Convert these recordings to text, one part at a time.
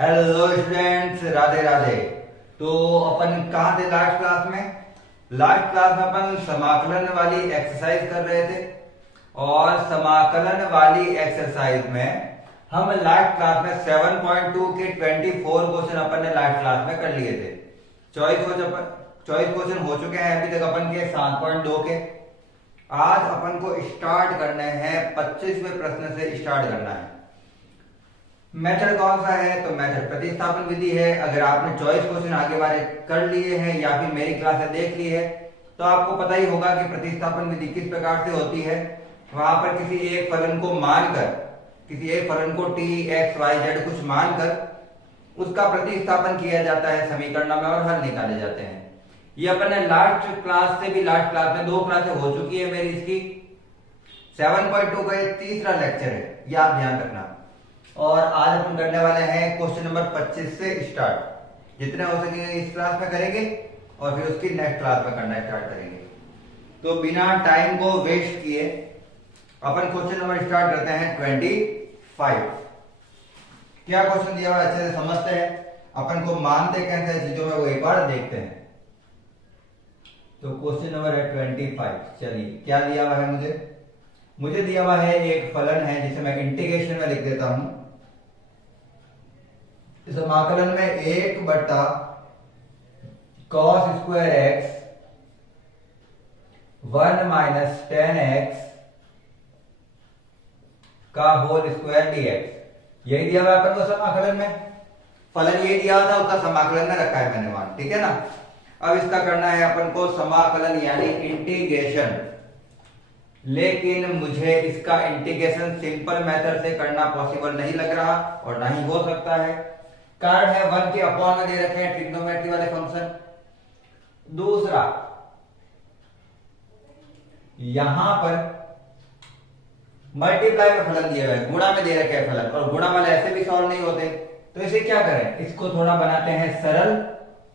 Hello students, Radhe Radhe. तो अपन कहाँ थे लास्ट क्लास में? लास्ट क्लास में अपन समाकलन वाली एक्सरसाइज कर रहे थे और समाकलन वाली एक्सरसाइज में हम लास्ट क्लास में 7.2 के 24 क्वेश्चन अपन ने लास्ट क्लास में कर लिए थे। चॉइस क्वेश्चन हो चुके हैं अभी तक अपन के 7.2 के। आज अपन को स्टार्ट करने हैं 25वें प्रश्न से स्टार्ट करना है। मेथड कौन सा है? तो मेथड प्रतिस्थापन विधि है। अगर आपने चॉइस क्वेश्चन आगे वाले कर लिए हैं या फिर मेरी क्लासें देख ली है तो आपको पता ही होगा कि प्रतिस्थापन विधि किस प्रकार से होती है। वहां पर किसी एक फलन को मानकर, किसी एक फलन को t x y z कुछ मानकर उसका प्रतिस्थापन किया जाता है समीकरण में और हल निकाले जाते हैं। ये अपन ने लास्ट क्लास में 2 क्लासें हो चुकी है मेरी इसकी। 7.2 का ये तीसरा लेक्चर है, ये आप ध्यान रखना। और आज अपन करने वाले हैं क्वेश्चन नंबर 25 से स्टार्ट। जितने हो सके इस क्लास में करेंगे और फिर उसकी नेक्स्ट क्लास में करना स्टार्ट करेंगे। तो बिना टाइम को वेस्ट किए अपन क्वेश्चन नंबर स्टार्ट करते हैं 25। क्या क्वेश्चन दिया हुआ अच्छे से समझते हैं, अपन को मानते कैसे चीजों में वो एक बार देखते हैं। तो क्वेश्चन नंबर है 25। चलिए क्या दिया हुआ है मुझे दिया हुआ है एक फलन है जिसे मैं इंटीग्रेशन में लिख देता हूं। समाकलन में 1/cos² x 1 - tan x का होल स्क्वायर dx। यही दिया हुआ है अपन को समाकलन में। फलन ये दिया था उसका समाकलन में रखा है मैंने वहां, ठीक है ना। अब इसका करना है अपन को समाकलन यानी इंटीग्रेशन। लेकिन मुझे इसका इंटीग्रेशन सिंपल मेथड से करना पॉसिबल नहीं लग रहा और ना ही हो सकता है। कारण है 1 के अपॉन में दे रखे हैं ट्रिग्नोमेट्री वाले फंक्शन। दूसरा, यहां पर मल्टीप्लाई में फलन दिया हुआ है, गुणा में दे रखे हैं फलन, और गुणा वाले ऐसे भी सॉल्व नहीं होते। तो इसे क्या करें, इसको थोड़ा बनाते हैं सरल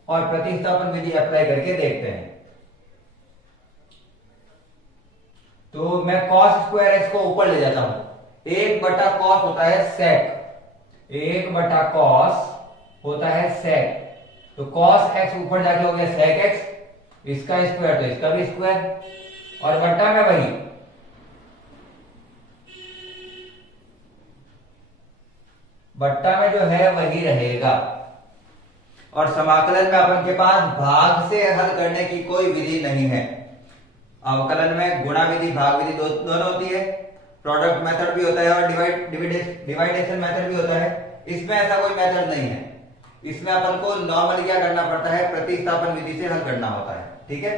और प्रतिस्थापन विधि अप्लाई करके देखते हैं। तो मैं cos² x को ऊपर ले जाता हूं। 1/cos होता है sec, 1/cos होता है sec। तो cos x ऊपर जाके हो गया sec x, इसका स्क्वायर तो इसका भी स्क्वायर, और बट्टा में वही। बट्टा में जो है वही रहेगा। और समाकलन में अपन के पास भाग से हल करने की कोई विधि नहीं है। अवकलन में गुणा विधि भाग विधि दोनों होती है। प्रोडक्ट मेथड भी होता है और डिवाइडेशन मेथड भी होता है। इसमें ऐसा कोई मेथड नहीं है। इसमें अपन को नॉर्मली क्या करना पड़ता है, प्रतिस्थापन विधि से हल करना होता है, ठीक है।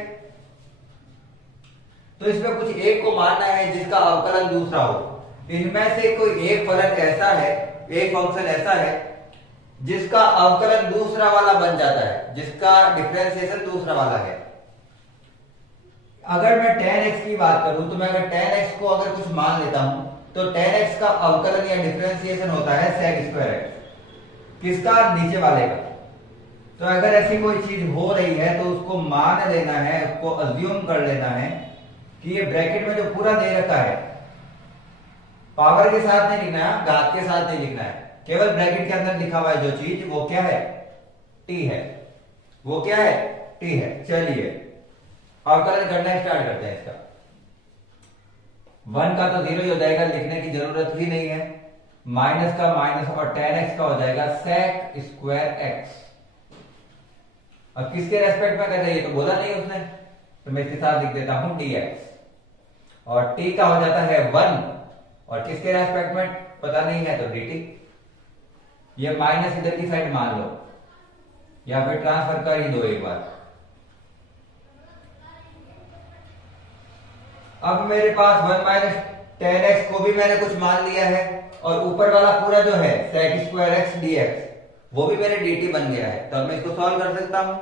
तो इसमें कुछ एक को मानना है जिसका अवकलन दूसरा हो। इनमें से कोई एक फलन ऐसा है, एक फंक्शन ऐसा है जिसका अवकलन दूसरा वाला बन जाता है, जिसका डिफरेंशिएशन दूसरा वाला है। अगर मैं tan x की बात करूं तो मैं अगर tan x को अगर कुछ मान लेता हूं तो tan x का अवकलन या डिफरेंशिएशन होता है sec² x। किसका? नीचे वाले का। तो अगर ऐसी कोई चीज हो रही है तो उसको मान लेना है, उसको अज्यूम कर लेना है कि ये ब्रैकेट में जो पूरा दे रखा है, पावर के साथ नहीं लिखना है, घात के साथ नहीं लिखना है, केवल ब्रैकेट के अंदर लिखा हुआ है जो चीज, वो क्या है? t है। वो क्या है? t है। चलिए अवकलन करना स्टार्ट करते हैं इसका। 1 का तो 0 ही हो जाएगा, लिखने की जरूरत ही नहीं है। माइनस का माइनस और tan x का हो जाएगा sec² x। अब किसके रेस्पेक्ट में कर रही है तो बोला नहीं उसने, तो मैं इसके साथ लिख देता हूं dx। और t का हो जाता है 1 और किसके रेस्पेक्ट में पता नहीं है तो dt। ये माइनस इधर की साइड मान लो या फिर ट्रांसफर कर ही दो एक बार। अब मेरे पास 1 - tan x को भी मैंने कुछ मान लिया है और ऊपर वाला पूरा जो है sec² x dx वो भी मेरे dt बन गया है। तब मैं इसको सॉल्व कर सकता हूं,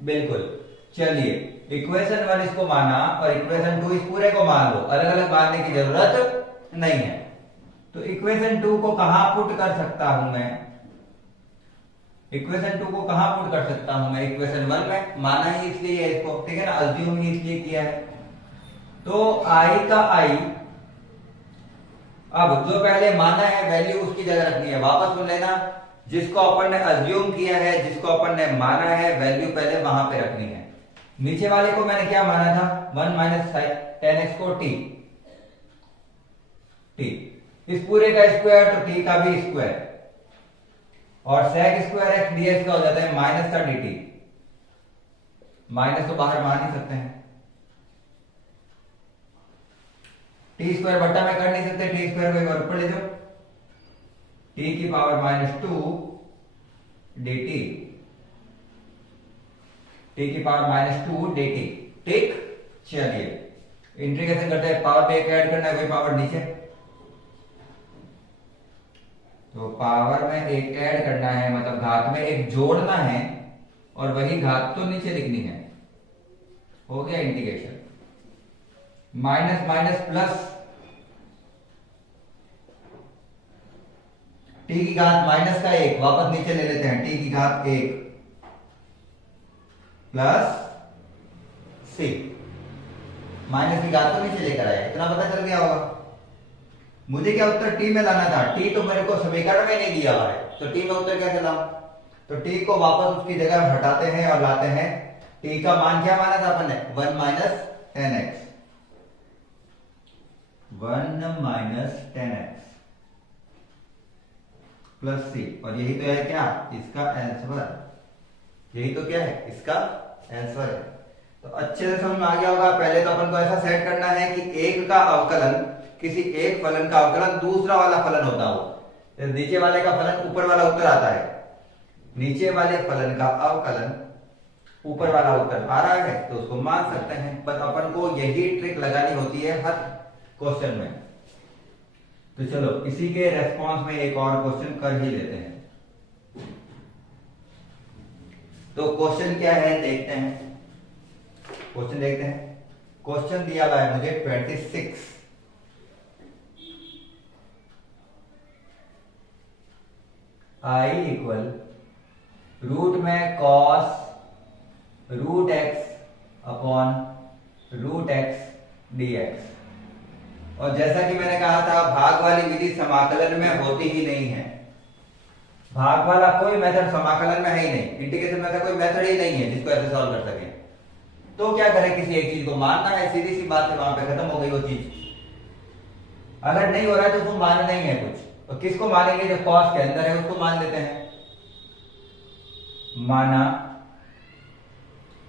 बिल्कुल। चलिए इक्वेशन 1 इसको माना और इक्वेशन 2 इस पूरे को मान लो, अलग अलग मानने की जरूरत नहीं है। तो इक्वेशन 2 को कहां पुट कर सकता हूं मैं? इक्वेशन 2 को कहां पुट कर सकता हूं मैं? इक्वेशन 1 में। माना ही इसलिए है इसको, ठीक है ना, अज्यूम ही इसलिए किया है। तो i का i अब जो पहले माना है वैल्यू उसकी जगह रखनी है। वापस सुन लेना, जिसको अपन ने अज्यूम किया है, जिसको अपन ने माना है, वैल्यू पहले वहां पे रखनी है। नीचे वाले को मैंने क्या माना था, 1 माइनस टेन एक्स को टी, इस पूरे का स्क्वायर तो टी का भी स्क्वायर, और सेक स्क्वायर एक्स डीएक्स का हो जाता है माइनस का dt। माइनस तो बाहर मान नहीं सकते हैं, टी स्क्वायर बट्टा में कर नहीं सकते, टी स्क्वायर को एक बार ऊपर ले जाओ, टी की पावर -2 dt, टी की पावर -2 dt। ठीक, चलिए इंटीग्रेशन करते हैं, पावर पे एक ऐड करना है, कोई पावर नीचे, तो पावर में एक ऐड करना है, मतलब घात में एक जोड़ना है, और वही घात तो नीचे लिखनी है। हो गया integration, minus minus plus, T की घात माइनस का 1 वापस नीचे ले लेते हैं, टी की घात 1 प्लस सी, माइनस की घात तो नीचे लेकर आया, इतना पता चल गया होगा। मुझे क्या उत्तर टी में लाना था, टी तो मेरे को समीकरण में नहीं दिया हुआ है, तो टी में उत्तर कैसे लाऊं, तो टी को वापस उसकी जगह हटाते हैं और लाते हैं, टी का मान क्या माना था अपन ने, 1 minus ten x, 1 minus ten x plus c, और यही तो है क्या इसका आंसर, यही तो क्या है इसका आंसर है। तो अच्छे से समझ में आ गया होगा। पहले तो अपन को ऐसा सेट करना है कि एक का अवकलन, किसी एक फलन का अवकलन दूसरा वाला फलन होता हो। नीचे वाले का फलन ऊपर वाला उत्तर आता है, नीचे वाले फलन का अवकलन ऊपर वाला उत्तर आ रहा है तो उसको मान सकते हैं। बस अपन को यही ट्रिक लगानी होती है हर क्वेश्चन में। तो चलो इसी के रेस्पॉन्स में एक और क्वेश्चन कर ही लेते हैं। तो क्वेश्चन क्या है देखते हैं, क्वेश्चन देखते हैं। क्वेश्चन दिया हुआ है मुझे 26, i इक्वल रूट में cos root x upon root x dx। और जैसा कि मैंने कहा था भाग वाली विधि समाकलन में होती ही नहीं है, भाग वाला कोई मेथड समाकलन में है ही नहीं, इंटीग्रेशन में कोई मेथड ही नहीं है जिसको ऐसे सॉल्व कर सके। तो क्या करें, किसी एक चीज को मानना है, सीधी सी बात है, वहां पे खत्म हो गई वो चीज। अगर नहीं हो रहा है तो उसको मानना ही है कुछ, तो किसको मानेंगे, जो कॉस के अंदर है उसको मान लेते हैं। माना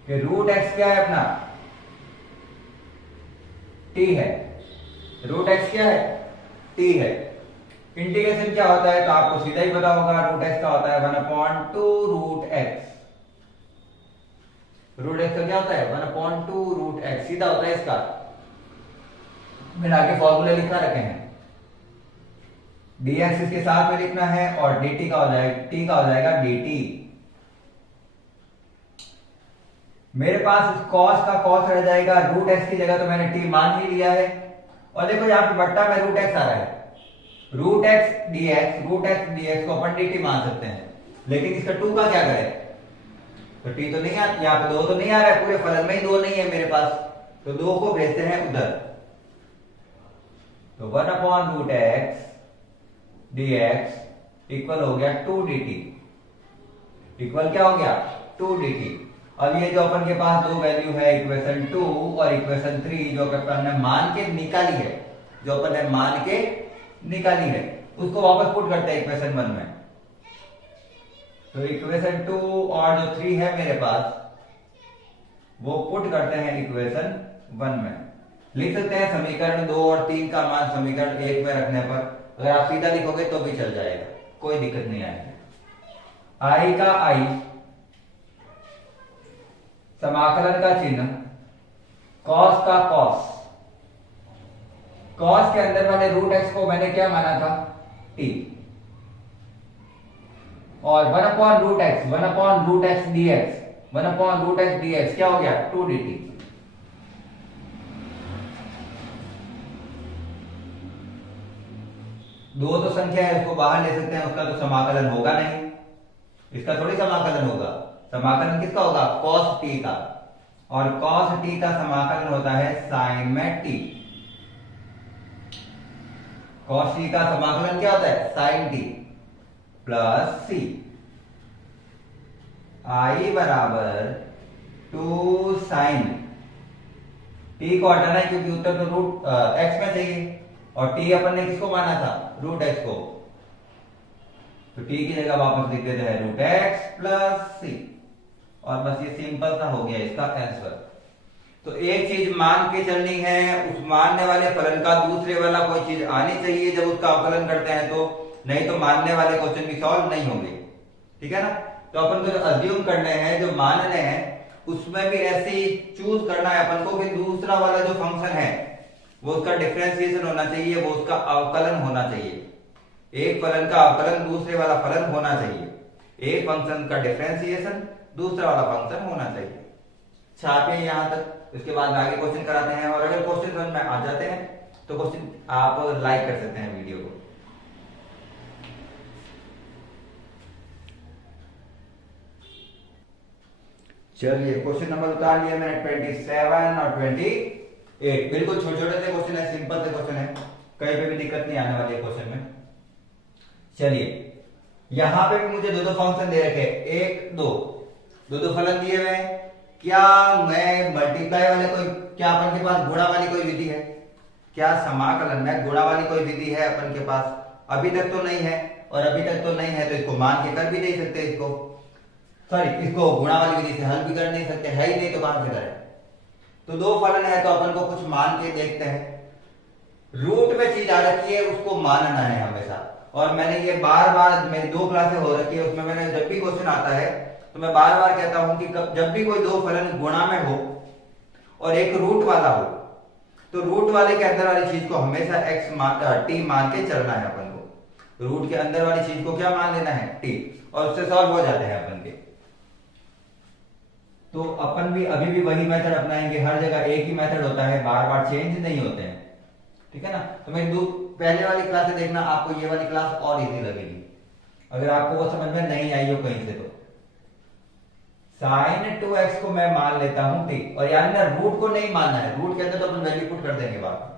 कि रूट एक्स क्या है अपना, टी है, रूट एक्स क्या है, टी है। इंटीग्रेशन क्या होता है तो आपको सीधा ही पता होगा, रूट एक्स का होता है 1/2 रूट एक्स। रूट एक्स का क्या होता है 1/2 रूट एक्स, सीधा होता है इसका। मैंने आगे फॉर्मूले लिखा रखे हैं, dx इसके साथ में लिखना है और dt का हो जाएगा, t का हो जाएगा dt। मेरे पास cos का cos रह जाएगा, रूट एक्स की जगह तो मैंने t मान ही लिया है। और देखो यहाँ पे बट्टा में रूट एक्स आ रहा है, रूट एक्स dx को अपन dt मान सकते हैं, लेकिन इसका 2 का क्या करें, तो t तो नहीं आ, यहाँ पे 2 तो नहीं आ रहा है, पूरे फलन में ही 2 नहीं है मेरे पास, तो 2 को भेजते हैं उधर। तो 1/√x dx इक्वल हो गया 2 dt, इक्वल क्या हो गया 2 dt। अब ये जो अपन के पास दो वैल्यू है, इक्वेशन 2 और इक्वेशन 3, जो अपन ने मान के निकाली है, जो अपन ने मान के निकाली है, उसको वापस पुट करते हैं इक्वेशन 1 में। तो इक्वेशन 2 और जो 3 है मेरे पास, वो पुट करते हैं इक्वेशन 1 में। लिख सकते हैं समीकरण 2 और 3 का मान समीकरण 1 में रखने पर, अगर आप सीधा लिखोगे तो भी चल जाएगा, कोई दिक्कत नहीं आएगी। i का i, समाकलन का चिन्ह, cos का cos, cos के अंदर मैंने रूट एक्स को मैंने क्या माना था t, और 1/√x dx, 1/√x dx क्या हो गया 2 dt। दो तो संख्या है, उसको बाहर ले सकते हैं, उसका तो समाकलन होगा नहीं, इसका थोड़ी समाकलन होगा। समाकलन किसका होगा cos t का, और cos t का समाकलन होता है sin में t। cos t का समाकलन क्या होता है sin t, प्लस सी। आई बराबर 2 साइन, टी को हटाना है क्योंकि उत्तर तो रूट एक्स में चाहिए और टी अपन ने किसको माना था, रूट एक्स को, तो टी की जगह वापस लिख देते हैं रूट एक्स प्लस सी और बस ये सिंपल सा हो गया इसका आंसर। तो एक चीज मान के चलनी है, उस मानने वाले फलन का दूसरे वाला कोई चीज आनी चाहिए जब उसका अवकलन करते हैं, तो नहीं तो मानने वाले क्वेश्चन भी सॉल्व नहीं होंगे। ठीक है ना। तो अपन को जो अज्यूम करने हैं, जो मानने हैं, उसमें भी ऐसे ही चूज करना है अपन को कि दूसरा वाला जो फंक्शन है वो उसका डिफरेंशिएशन होना चाहिए, वो उसका अवकलन होना चाहिए। एक फलन का अवकलन दूसरे वाला फलन होना चाहिए, एक फंक्शन का डिफरेंशिएशन दूसरा वाला फंक्शन होना चाहिए। छापिए यहां तक, इसके बाद आगे क्वेश्चन कराते हैं और अगर क्वेश्चन समझ में आ जाते हैं तो क्वेश्चन आप लाइक कर सकते हैं वीडियो को। चलिए क्वेश्चन नंबर उतार लिया मैंने 27 और 28। बिल्कुल छोटे छोटे से क्वेश्चन है, सिंपल से क्वेश्चन है, कहीं पे भी दिक्कत नहीं आने वाली है क्वेश्चन में। चलिए यहां पे भी मुझे दो फंक्शन दे रखे, एक दो फलन दिए हुए हैं। क्या मैं मल्टीप्लाई वाले कोई, क्या अपन के पास गुणा वाली कोई विधि है, क्या समाकलन में गुणा वाली कोई विधि है अपन के पास? अभी तक तो नहीं है, और अभी तक तो नहीं है तो इसको मान के कर भी नहीं सकते, इसको गुणा वाली विधि से हल भी कर नहीं सकते, है ही नहीं तो कहां से करें। तो दो फलन है तो अपन को कुछ मान के देखते हैं। रूट में चीज आ रखी है उसको मानना है हमेशा, और मैंने ये बार बार, मेरी 2 क्लासें हो रखी है उसमें मैंने जब भी क्वेश्चन आता है तो मैं बार बार कहता हूं कि जब भी कोई दो फलन गुणा में हो और एक रूट वाला हो तो रूट वाले के अंदर वाली चीज को हमेशा टी मान के चलना है अपन को। रूट के अंदर वाली चीज को क्या मान लेना है, टी, और उससे सॉल्व हो जाते हैं अपन के। तो अपन भी अभी भी वही मेथड अपनाएंगे, हर जगह एक ही मेथड होता है, बार बार चेंज नहीं होते हैं। ठीक है ना। तो मेरी पहले वाली क्लास देखना, आपको ये वाली क्लास और इजी लगेगी अगर आपको वो समझ में नहीं आई हो कहीं से। तो साइन 2x को मैं मान लेता हूं टी, और यानी ना रूट को नहीं मानना है, रूट के अंदर तो अपन वैल्यू पुट कर देंगे बाद में।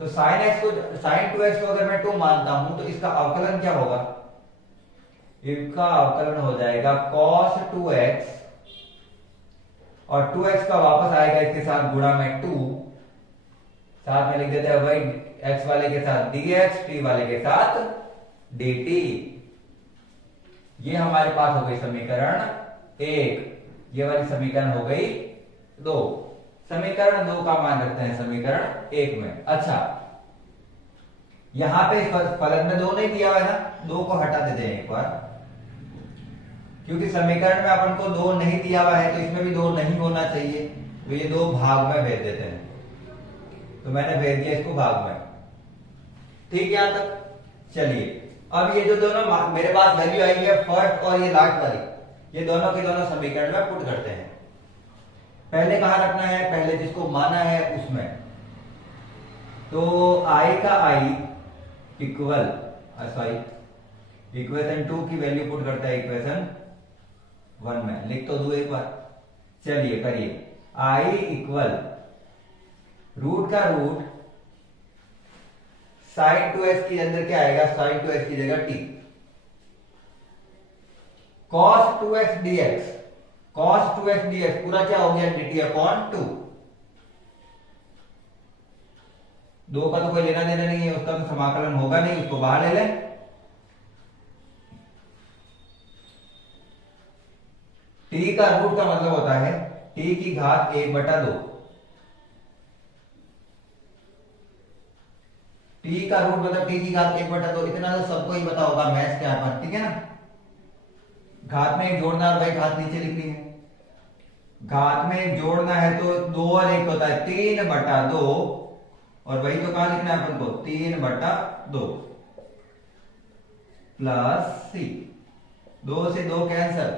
तो साइन 2x को अगर मैं 2 मानता हूं तो इसका अवकलन क्या होगा, इसका अवकलन हो जाएगा cos 2x, और 2x का वापस आएगा इसके साथ गुणा में 2, साथ में लिख देते हैं वही x वाले के साथ dx, t वाले के साथ dt। ये हमारे पास हो गई समीकरण 1, ये वाली समीकरण हो गई 2। समीकरण 2 का मान रखते हैं समीकरण 1 में। अच्छा, यहां पे फलन में 2 नहीं दिया हुआ है ना, 2 को हटा देते हैं एक बार, क्योंकि समीकरण में अपन को 2 नहीं दिया हुआ है तो इसमें भी 2 नहीं होना चाहिए, तो ये 2 भाग में भेज देते हैं। तो मैंने भेज दिया इसको भाग में। ठीक है यहां तक। चलिए अब ये जो दोनों मेरे पास वैल्यू आई है फर्स्ट और ये लास्ट वाली, ये दोनों के दोनों समीकरण में पुट करते हैं। पहले कहां रखना है, पहले जिसको माना है उसमें। तो i का i इक्वल इक्वेशन 2 की वैल्यू पुट करता है इक्वेशन 1 में, लिख तो दू एक बार। चलिए करिए, i इक्वल रूट का रूट साइन 2x के अंदर क्या आएगा, साइन 2x की जगह t, cos 2x dx, cos 2x dx पूरा क्या हो गया dt अपॉन 2। 2 का तो कोई लेना देना नहीं है, उसका तो समाकलन होगा नहीं, उसको बाहर ले लें। t का रूट का मतलब होता है t की घात 1/2। t का रूट मतलब t की घात 1/2, इतना तो सबको ही पता होगा मैथ्स के यहाँ पर। ठीक है ना। घात में एक जोड़ना और भाई घात नीचे लिखनी है। घात में एक जोड़ना है तो 2 और 1 होता है 3/2, और वही तो कहां लिखना है अपन को, 3/2 प्लस सी, 2 से 2 कैंसल,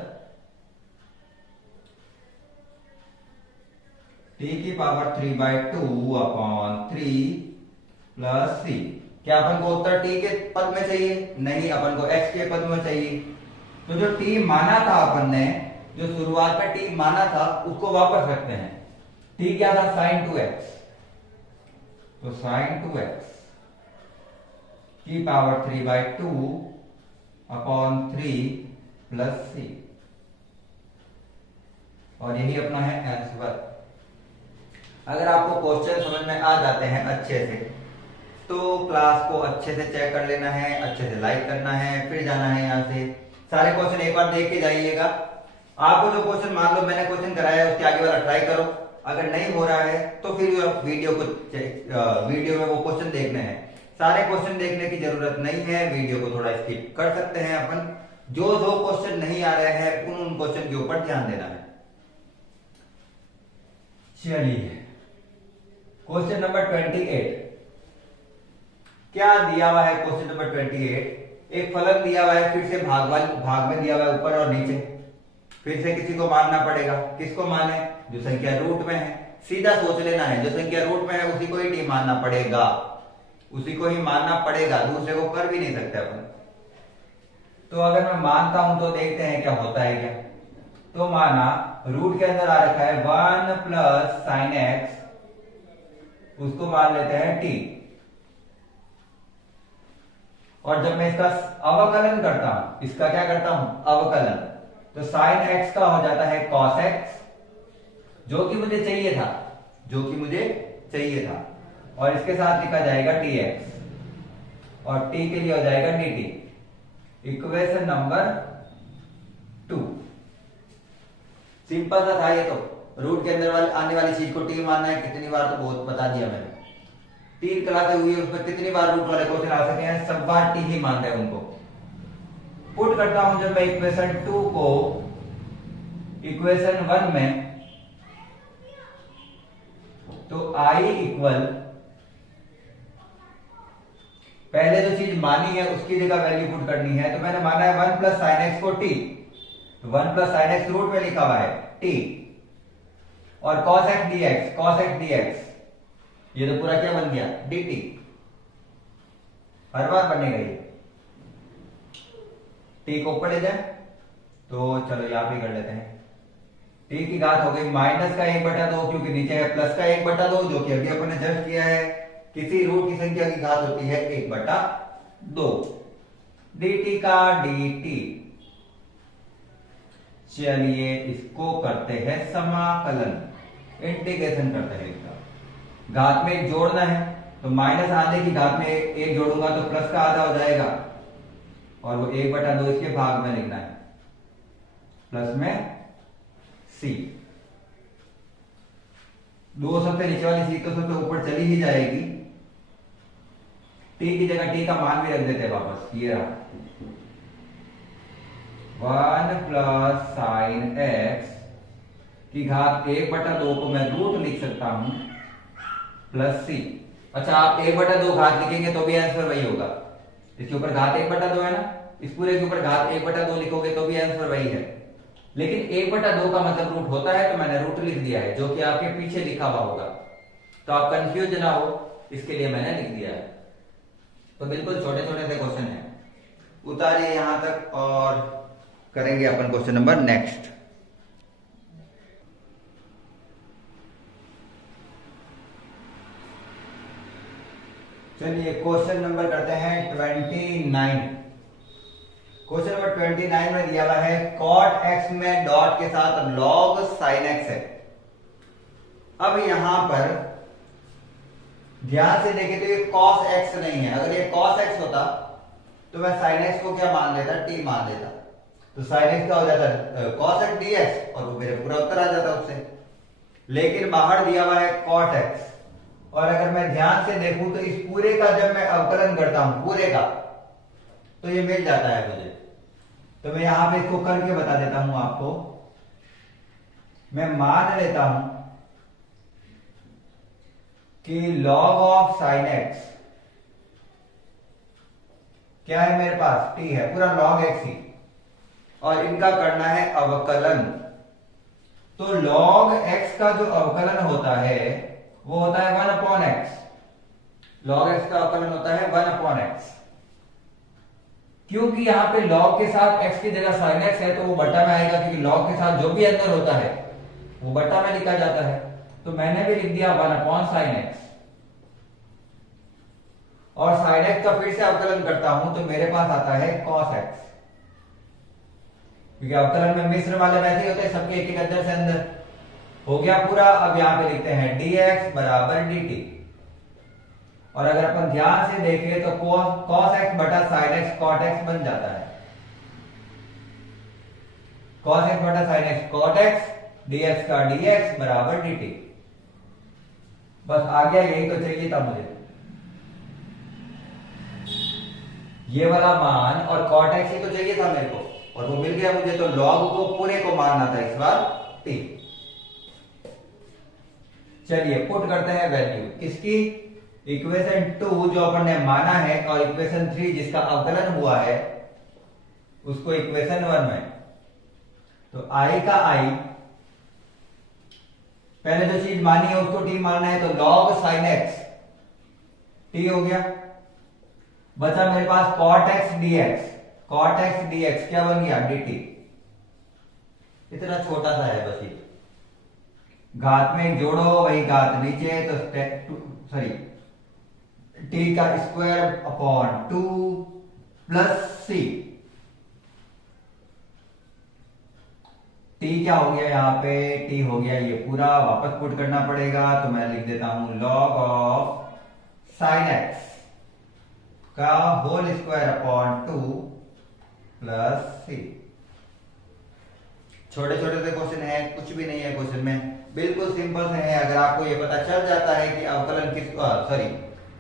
t की पावर 3/2 अपॉन 3 प्लस सी। क्या अपन को उत्तर t के पद में चाहिए? नहीं, अपन को x के पद में चाहिए। तो जो t माना था अपन ने, जो शुरुआत में t माना था उसको वापस रखते हैं। t क्या था, sin 2x, तो sin 2x की पावर 3/2 अपॉन 3 प्लस सी, और यही अपना है आंसर। अगर आपको क्वेश्चन समझ में आ जाते हैं अच्छे से, तो क्लास को अच्छे से चेक कर लेना है, अच्छे से लाइक करना है, फिर जाना है यहाँ से। सारे क्वेश्चन एक बार देख के जाइएगा। आपको जो क्वेश्चन मान लो मैंने क्वेश्चन कराया है उसके आगे वाला ट्राई करो, अगर नहीं हो रहा है तो फिर वीडियो में वो क्वेश्चन देखने हैं। सारे क्वेश्चन देखने की जरूरत नहीं है, वीडियो को थोड़ा स्किप कर सकते हैं अपन। जो जो क्वेश्चन नहीं आ रहे हैं उन क्वेश्चन के ऊपर ध्यान देना है। चलिए क्वेश्चन नंबर 28 क्या दिया हुआ है। क्वेश्चन नंबर 28 एक फलन दिया हुआ है, फिर से भाग में दिया हुआ है ऊपर और नीचे। फिर से किसी को मानना पड़ेगा। किसको माने? जो संख्या रूट में है। सीधा सोच लेना है, जो संख्या रूट में है उसी को ही टी मानना पड़ेगा, उसी को ही मानना पड़ेगा, दूसरे को कर भी नहीं सकते अपन। तो अगर मैं मानता हूं तो देखते हैं क्या होता है क्या। तो माना रूट के अंदर आ रखा है 1 प्लस साइन एक्स, उसको मान लेते हैं टी। और जब मैं इसका अवकलन करता हूं, इसका क्या करता हूं? अवकलन, तो साइन एक्स का हो जाता है कॉस एक्स, जो कि मुझे चाहिए था, जो कि मुझे चाहिए था। और इसके साथ लिखा जाएगा टी एक्स, और टी के लिए हो जाएगा D T. Equation number 2। Simple सा था ये तो। रूट के अंदर आने वाली चीज को टी मानना है। कितनी बार तो बहुत बता दिया मैंने। 3 क्लासें हुई है, उसमें कितनी बार रूट वाले क्वेश्चन आ सके हैं, सब बार टी ही मानते हैं उनको। पुट करता हूं जब मैं इक्वेशन 2 को इक्वेशन 1 में, तो आई इक्वल, पहले जो चीज मानी है उसकी जगह वैल्यू पुट करनी है। तो मैंने माना है 1 प्लस साइन एक्स को टी, तो 1 प्लस साइन एक्स रूट में लिखा हुआ है टी, और cos x D x, cos x D x, ये तो पूरा क्या बन गया? D T. हर बार बनेगा ये। टी को ऊपर ले जाए तो चलो यहां पे कर लेते हैं। टी की घात हो गई माइनस का 1/2, क्योंकि नीचे है प्लस का 1/2, जो कि अभी अपन ने जस्ट किया है। किसी रूट की संख्या की घात होती है 1/2। dt का dt। चलिए इसको करते हैं समाकलन, इंटीग्रेशन करते हैं इसका। घात में एक जोड़ना है, तो माइनस आधे की घात में एक जोड़ूंगा तो प्लस का आधा हो जाएगा, और वो 1/2 इसके भाग में लिखना है, प्लस में सी। 2 सबसे नीचे वाली सी तो सबसे ऊपर चली ही जाएगी। टी की जगह टी का मान भी रख देते हैं वापस, ये रहा 1 प्लस साइन एक्स की घात 1/2 को मैं रूट लिख सकता हूं प्लस सी। अच्छा, आप 1/2 घात लिखेंगे तो भी आंसर वही होगा। इसके ऊपर घात 1/2 है ना, इस पूरे के ऊपर घात 1/2 लिखोगे तो भी आंसर वही है। लेकिन 1/2 का मतलब रूट होता है, तो मैंने रूट लिख दिया है, जो कि आपके पीछे लिखा हुआ होगा, तो आप कंफ्यूज ना हो इसके लिए मैंने लिख दिया है। तो बिल्कुल छोटे छोटे से क्वेश्चन है, उतारिए यहां तक और करेंगे अपन क्वेश्चन नंबर नेक्स्ट। चलिए क्वेश्चन नंबर करते हैं 29। क्वेश्चन नंबर 29 में दिया हुआ है cot x में डॉट के साथ log sin x है। अब यहां पर ध्यान से देखें तो ये cos x नहीं है। अगर ये cos x होता तो मैं sin x को क्या मान लेता? t मान लेता। तो sin x का हो जाता cos x dx, और वो मेरे पूरा उत्तर आ जाता उससे। लेकिन बाहर दिया हुआ है cot x, और अगर मैं ध्यान से देखूं तो इस पूरे का जब मैं अवकलन करता हूं पूरे का, तो ये मिल जाता है मुझे। तो मैं यहां पे इसको करके बता देता हूं आपको। मैं मान लेता हूं कि log ऑफ sin x क्या है मेरे पास? t है, पूरा log x ही, और इनका करना है अवकलन। तो log x का जो अवकलन होता है वो होता है 1/x। log x का अवकलन होता है 1/x। क्योंकि यहां पे log के साथ x की जगह sin x है तो वो बट्टा में आएगा, क्योंकि log के साथ जो भी अंदर होता है वो बट्टा में लिखा जाता है। तो मैंने भी लिख दिया 1/sin x, और sin x का फिर से अवकलन करता हूं तो मेरे पास आता है cos x। क्योंकि अवकलन में मिश्र वाले वैसे ही होते हैं, सबके एक एक अंदर से अंदर हो गया पूरा। अब यहाँ पे लिखते हैं dx बराबर dt। और अगर अपन ध्यान से देखें तो cos x बटा sin x cot x बन जाता है। cos x बटा sin x cot x, dx का dx बराबर dt। बस आ गया, यही तो चाहिए था मुझे, ये वाला मान, और cot x ही तो चाहिए था मेरे को, और वो मिल गया मुझे। तो log को पूरे को मानना था इस बार t। चलिए पुट करते हैं वैल्यू किसकी, इक्वेशन 2 जो अपन ने माना है, और इक्वेशन 3 जिसका अवकलन हुआ है, उसको इक्वेशन 1 में। तो i का i, पहले जो चीज मानी है उसको t मानना है, तो log sin x t हो गया। बचा मेरे पास cot x dx, cot x dx क्या बन गया, dt। इतना छोटा सा है बस ये, घात में जोड़ो वही घात नीचे, तो सॉरी t का square upon 2 plus c। t क्या हो गया यहाँ पे, t हो गया ये पूरा, वापस पुट करना पड़ेगा, तो मैं लिख देता हूं log ऑफ sin x का whole square upon 2 plus c। छोटे छोटे से क्वेश्चन है, कुछ भी नहीं है क्वेश्चन में, बिल्कुल सिंपल से है। अगर आपको ये पता चल जाता है कि अवकलन किसको, सॉरी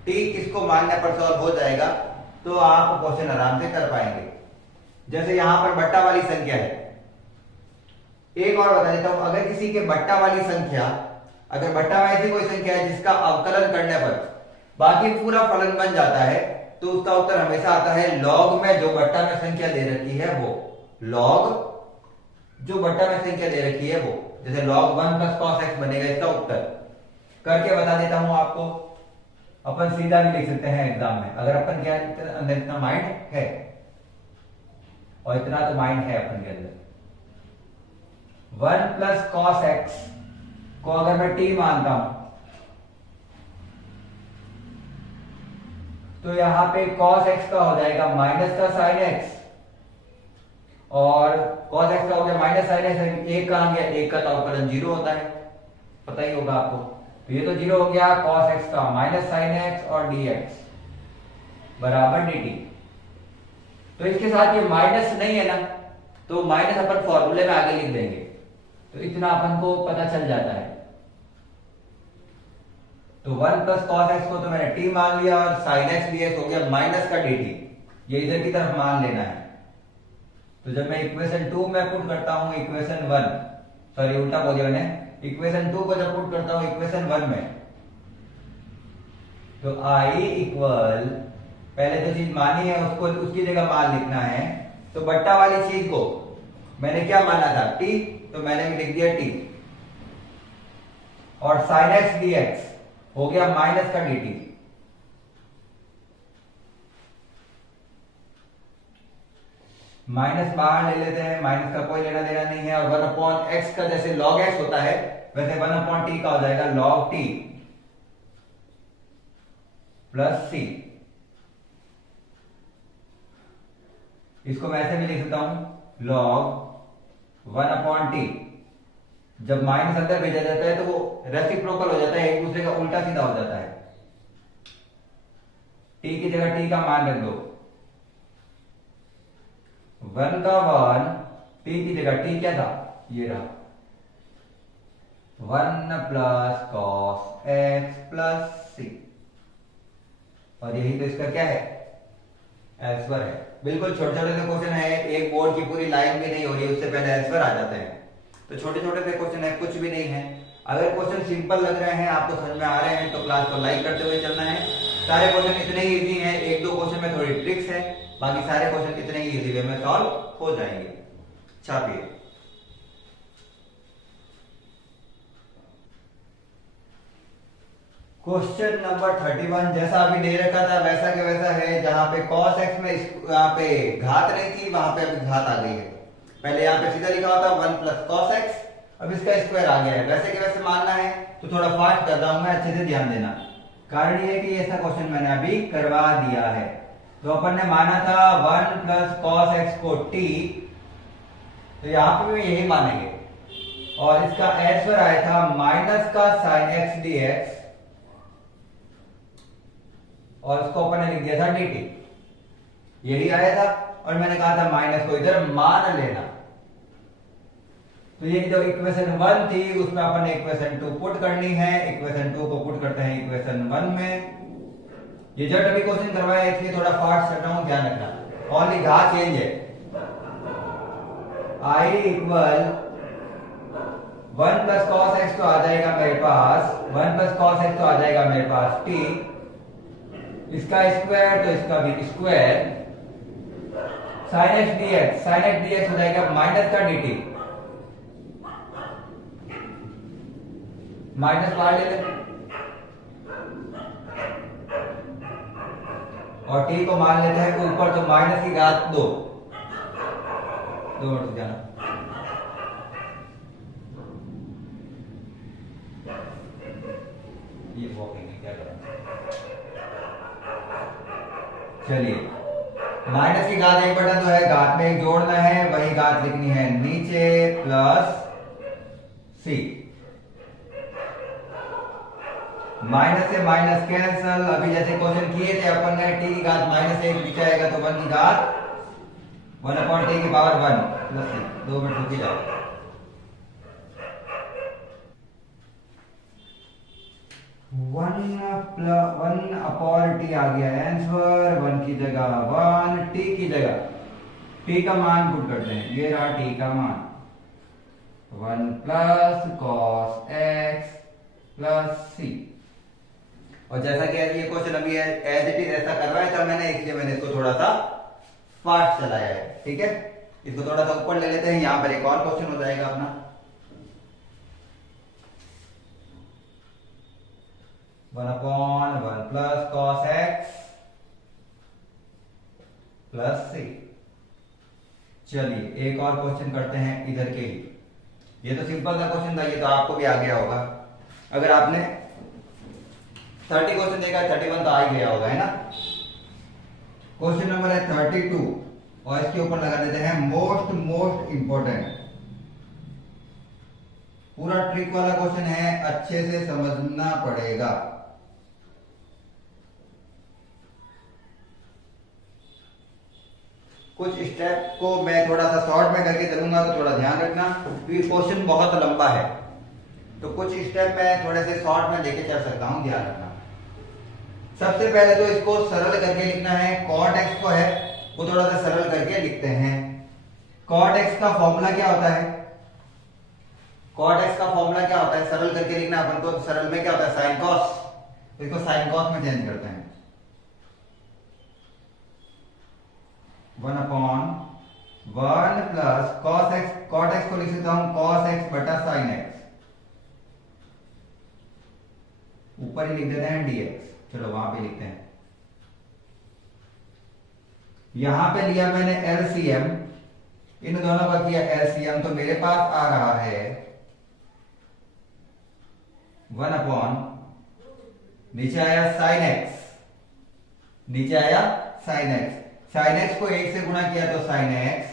टी किसको मानने पर सॉल्व हो जाएगा, तो आप क्वेश्चन आराम से कर पाएंगे। जैसे यहां पर बट्टा वाली संख्या है, एक और बता देता हूं, अगर किसी के बट्टा वाली संख्या, अगर बट्टा में ऐसी कोई संख्या है जिसका अवकलन करने पर बाकी पूरा फलन बन जाता है, तो उसका उत्तर हमेशा आता है लॉग में जो बट्टा में संख्या दे रखी है वो, लॉग जो बट्टा में संख्या दे रखी है वो। जैसे log 1 प्लस cos x बनेगा इसका उत्तर, करके बता देता हूं आपको। अपन सीधा भी लिख सकते हैं एग्जाम में, अगर अपन क्या अंदर इतना माइंड है, और इतना तो माइंड है अपन के अंदर। 1 प्लस cos x को अगर मैं t मानता हूं, तो यहां पे cos x का हो जाएगा माइनस का sin x, और cos x का हो गया माइनस sin x। एक कहां गया, एक का तो अवकलन 0 होता है, पता ही होगा आपको, तो ये तो 0 हो गया। cos x का माइनस sin x और dx बराबर dt। तो इसके साथ ये माइनस नहीं है ना, तो माइनस अपन फॉर्मूले में आगे लिख देंगे, तो इतना अपन को पता चल जाता है। तो 1 प्लस cos x को तो मैंने t मान लिया, और sin x dx हो गया माइनस का dt, ये इधर की तरफ मान लेना है। तो जब मैं इक्वेशन 2 में पुट करता हूं इक्वेशन 1, सॉरी उल्टा बोल दिया मैंने, इक्वेशन 2 को जब पुट करता हूं इक्वेशन 1 में, तो i इक्वल, पहले जो चीज मानी है उसको उसकी जगह मान लिखना है। तो बट्टा वाली चीज को मैंने क्या माना था, t, तो मैंने भी लिख दिया t, और sin x dx हो गया माइनस का dt। माइनस बाहर ले लेते हैं, माइनस का कोई लेना देना नहीं है, और 1 अपॉन एक्स का जैसे log x होता है, वैसे 1 अपॉन टी का हो जाएगा log t प्लस c। इसको मैं ऐसे भी लिख सकता हूं log 1 अपॉन टी। जब माइनस अंदर भेजा जाता है तो वो रेसिप्रोकल हो जाता है, एक दूसरे का उल्टा सीधा हो जाता है। t की जगह t का मान रख दो, 1 का 1, t की जगह t क्या था, ये रहा 1 plus cos x plus c, और यही तो इसका क्या है, आंसर है। बिल्कुल छोटे छोटे से क्वेश्चन है, एक बोर्ड की पूरी लाइन भी नहीं हो रही उससे पहले आंसर आ जाते हैं। तो छोटे छोटे से क्वेश्चन है, कुछ भी नहीं है। अगर क्वेश्चन सिंपल लग रहे हैं, आपको समझ में आ रहे हैं, तो क्लास को लाइक करते हुए चलना है। सारे क्वेश्चन इतने ही इजी हैं, एक दो क्वेश्चन में थोड़ी ट्रिक्स है, बाकी सारे क्वेश्चन इतने ही इजी वे में सॉल्व हो जाएंगे। छापिए। क्वेश्चन नंबर 31 जैसा अभी दे रखा था वैसा के वैसा है, जहां पे cos x में यहाँ पे घात नहीं थी, वहां पे अभी घात आ गई है। पहले यहाँ पे सीधा लिखा होता 1 प्लस cos x, अब इसका स्क्वायर आ गया है। वैसे के वैसे मानना है तो थोड़ा फास्ट कर रहा हूं मैं, अच्छे से ध्यान देना। कारण ये है कि ऐसा क्वेश्चन मैंने अभी करवा दिया है। तो अपन ने माना था 1 प्लस cos x को t तो यहाँ पे भी यही मानेंगे। और इसका आंसर आया था माइनस का साइन एक्स डी एक्स, और उसको अपन ने लिख दिया था dt, यही आया था। और मैंने कहा था माइनस को इधर मान लेना। तो ये जो इक्वेशन 1 थी उसमें अपन ने इक्वेशन 2 पुट करनी है। इक्वेशन 2 को पुट करते हैं इक्वेशन 1 में। ये जस्ट अभी क्वेश्चन करवाया है इसलिए थोड़ा फास्ट कर रहा हूं, ध्यान रखना। ओनली घात चेंज है। i equal 1 plus cos x तो आ जाएगा मेरे पास, 1 प्लस कॉस एक्स तो आ जाएगा मेरे पास t, इसका स्क्वायर तो इसका भी square, sine x d x, sine x d x हो जाएगा माइनस का dt, माइनस बाहर ले ले और t को मान लेते हैं ऊपर, तो माइनस की घात 2 मिनट जाना। ये वॉकिंग है, क्या करें। चलिए, माइनस की घात 1/2 है, घात में एक जोड़ना है, वही घात लिखनी है नीचे, प्लस c। माइनस से माइनस कैंसल। अभी जैसे क्वेश्चन किए थे अपन ने, t की घात -1 लिखा आएगा तो 1 की घात 1/t की पावर 1 प्लस c। 2 मिनट रुक जाओ। वन अपॉन टी आ गया आंसर। 1 की जगह 1, t की जगह t का मान पुट करते हैं। ये रहा t का मान 1 plus cos x plus c। और जैसा कि ये क्वेश्चन अभी एज इट इज ऐसा करवाया था मैंने, इसलिए मैंने इसको थोड़ा सा फास्ट चलाया है। ठीक है, इसको थोड़ा सा ऊपर ले लेते हैं। यहां पर एक और क्वेश्चन हो जाएगा अपना। 1/1 plus cos x plus c। चलिए एक और क्वेश्चन करते हैं इधर के ही। ये तो सिंपल सा क्वेश्चन था, ये तो आपको भी आ गया होगा। अगर आपने 30 क्वेश्चन देखा है, 31 तो आ ही गया होगा, है ना। क्वेश्चन नंबर है 32 और इसके ऊपर लगा देते हैं मोस्ट इंपोर्टेंट। पूरा ट्रिक वाला क्वेश्चन है, अच्छे से समझना पड़ेगा। कुछ स्टेप को मैं थोड़ा सा शॉर्ट में करके चलूंगा, तो थोड़ा ध्यान रखना क्योंकि क्वेश्चन बहुत लंबा है। तो कुछ स्टेप मैं थोड़े से शॉर्ट में लेके चल सकता हूं, ध्यान रखना। सबसे पहले तो इसको सरल करके लिखना है। कॉट एक्स को है वो थोड़ा सा सरल करके लिखते हैं। कॉट एक्स का फॉर्मूला क्या होता है? कॉट एक्स का फॉर्मूला क्या होता है? सरल करके लिखना अपन को। सरल में क्या होता है? Sine cos. तो इसको साइन कॉस में चेंज करते हैं। 1/1 plus cos x, cot x को लिख सकता हूं कॉस एक्स बटा साइन एक्स, ऊपर ही लिख देते हैं dx। चलो वहां पे लिखते हैं। यहां पे लिया मैंने LCM, इन दोनों का किया LCM, तो मेरे पास आ रहा है 1/, नीचे आया साइन एक्स, नीचे आया साइन एक्स। साइन एक्स को 1 से गुणा किया तो साइन एक्स,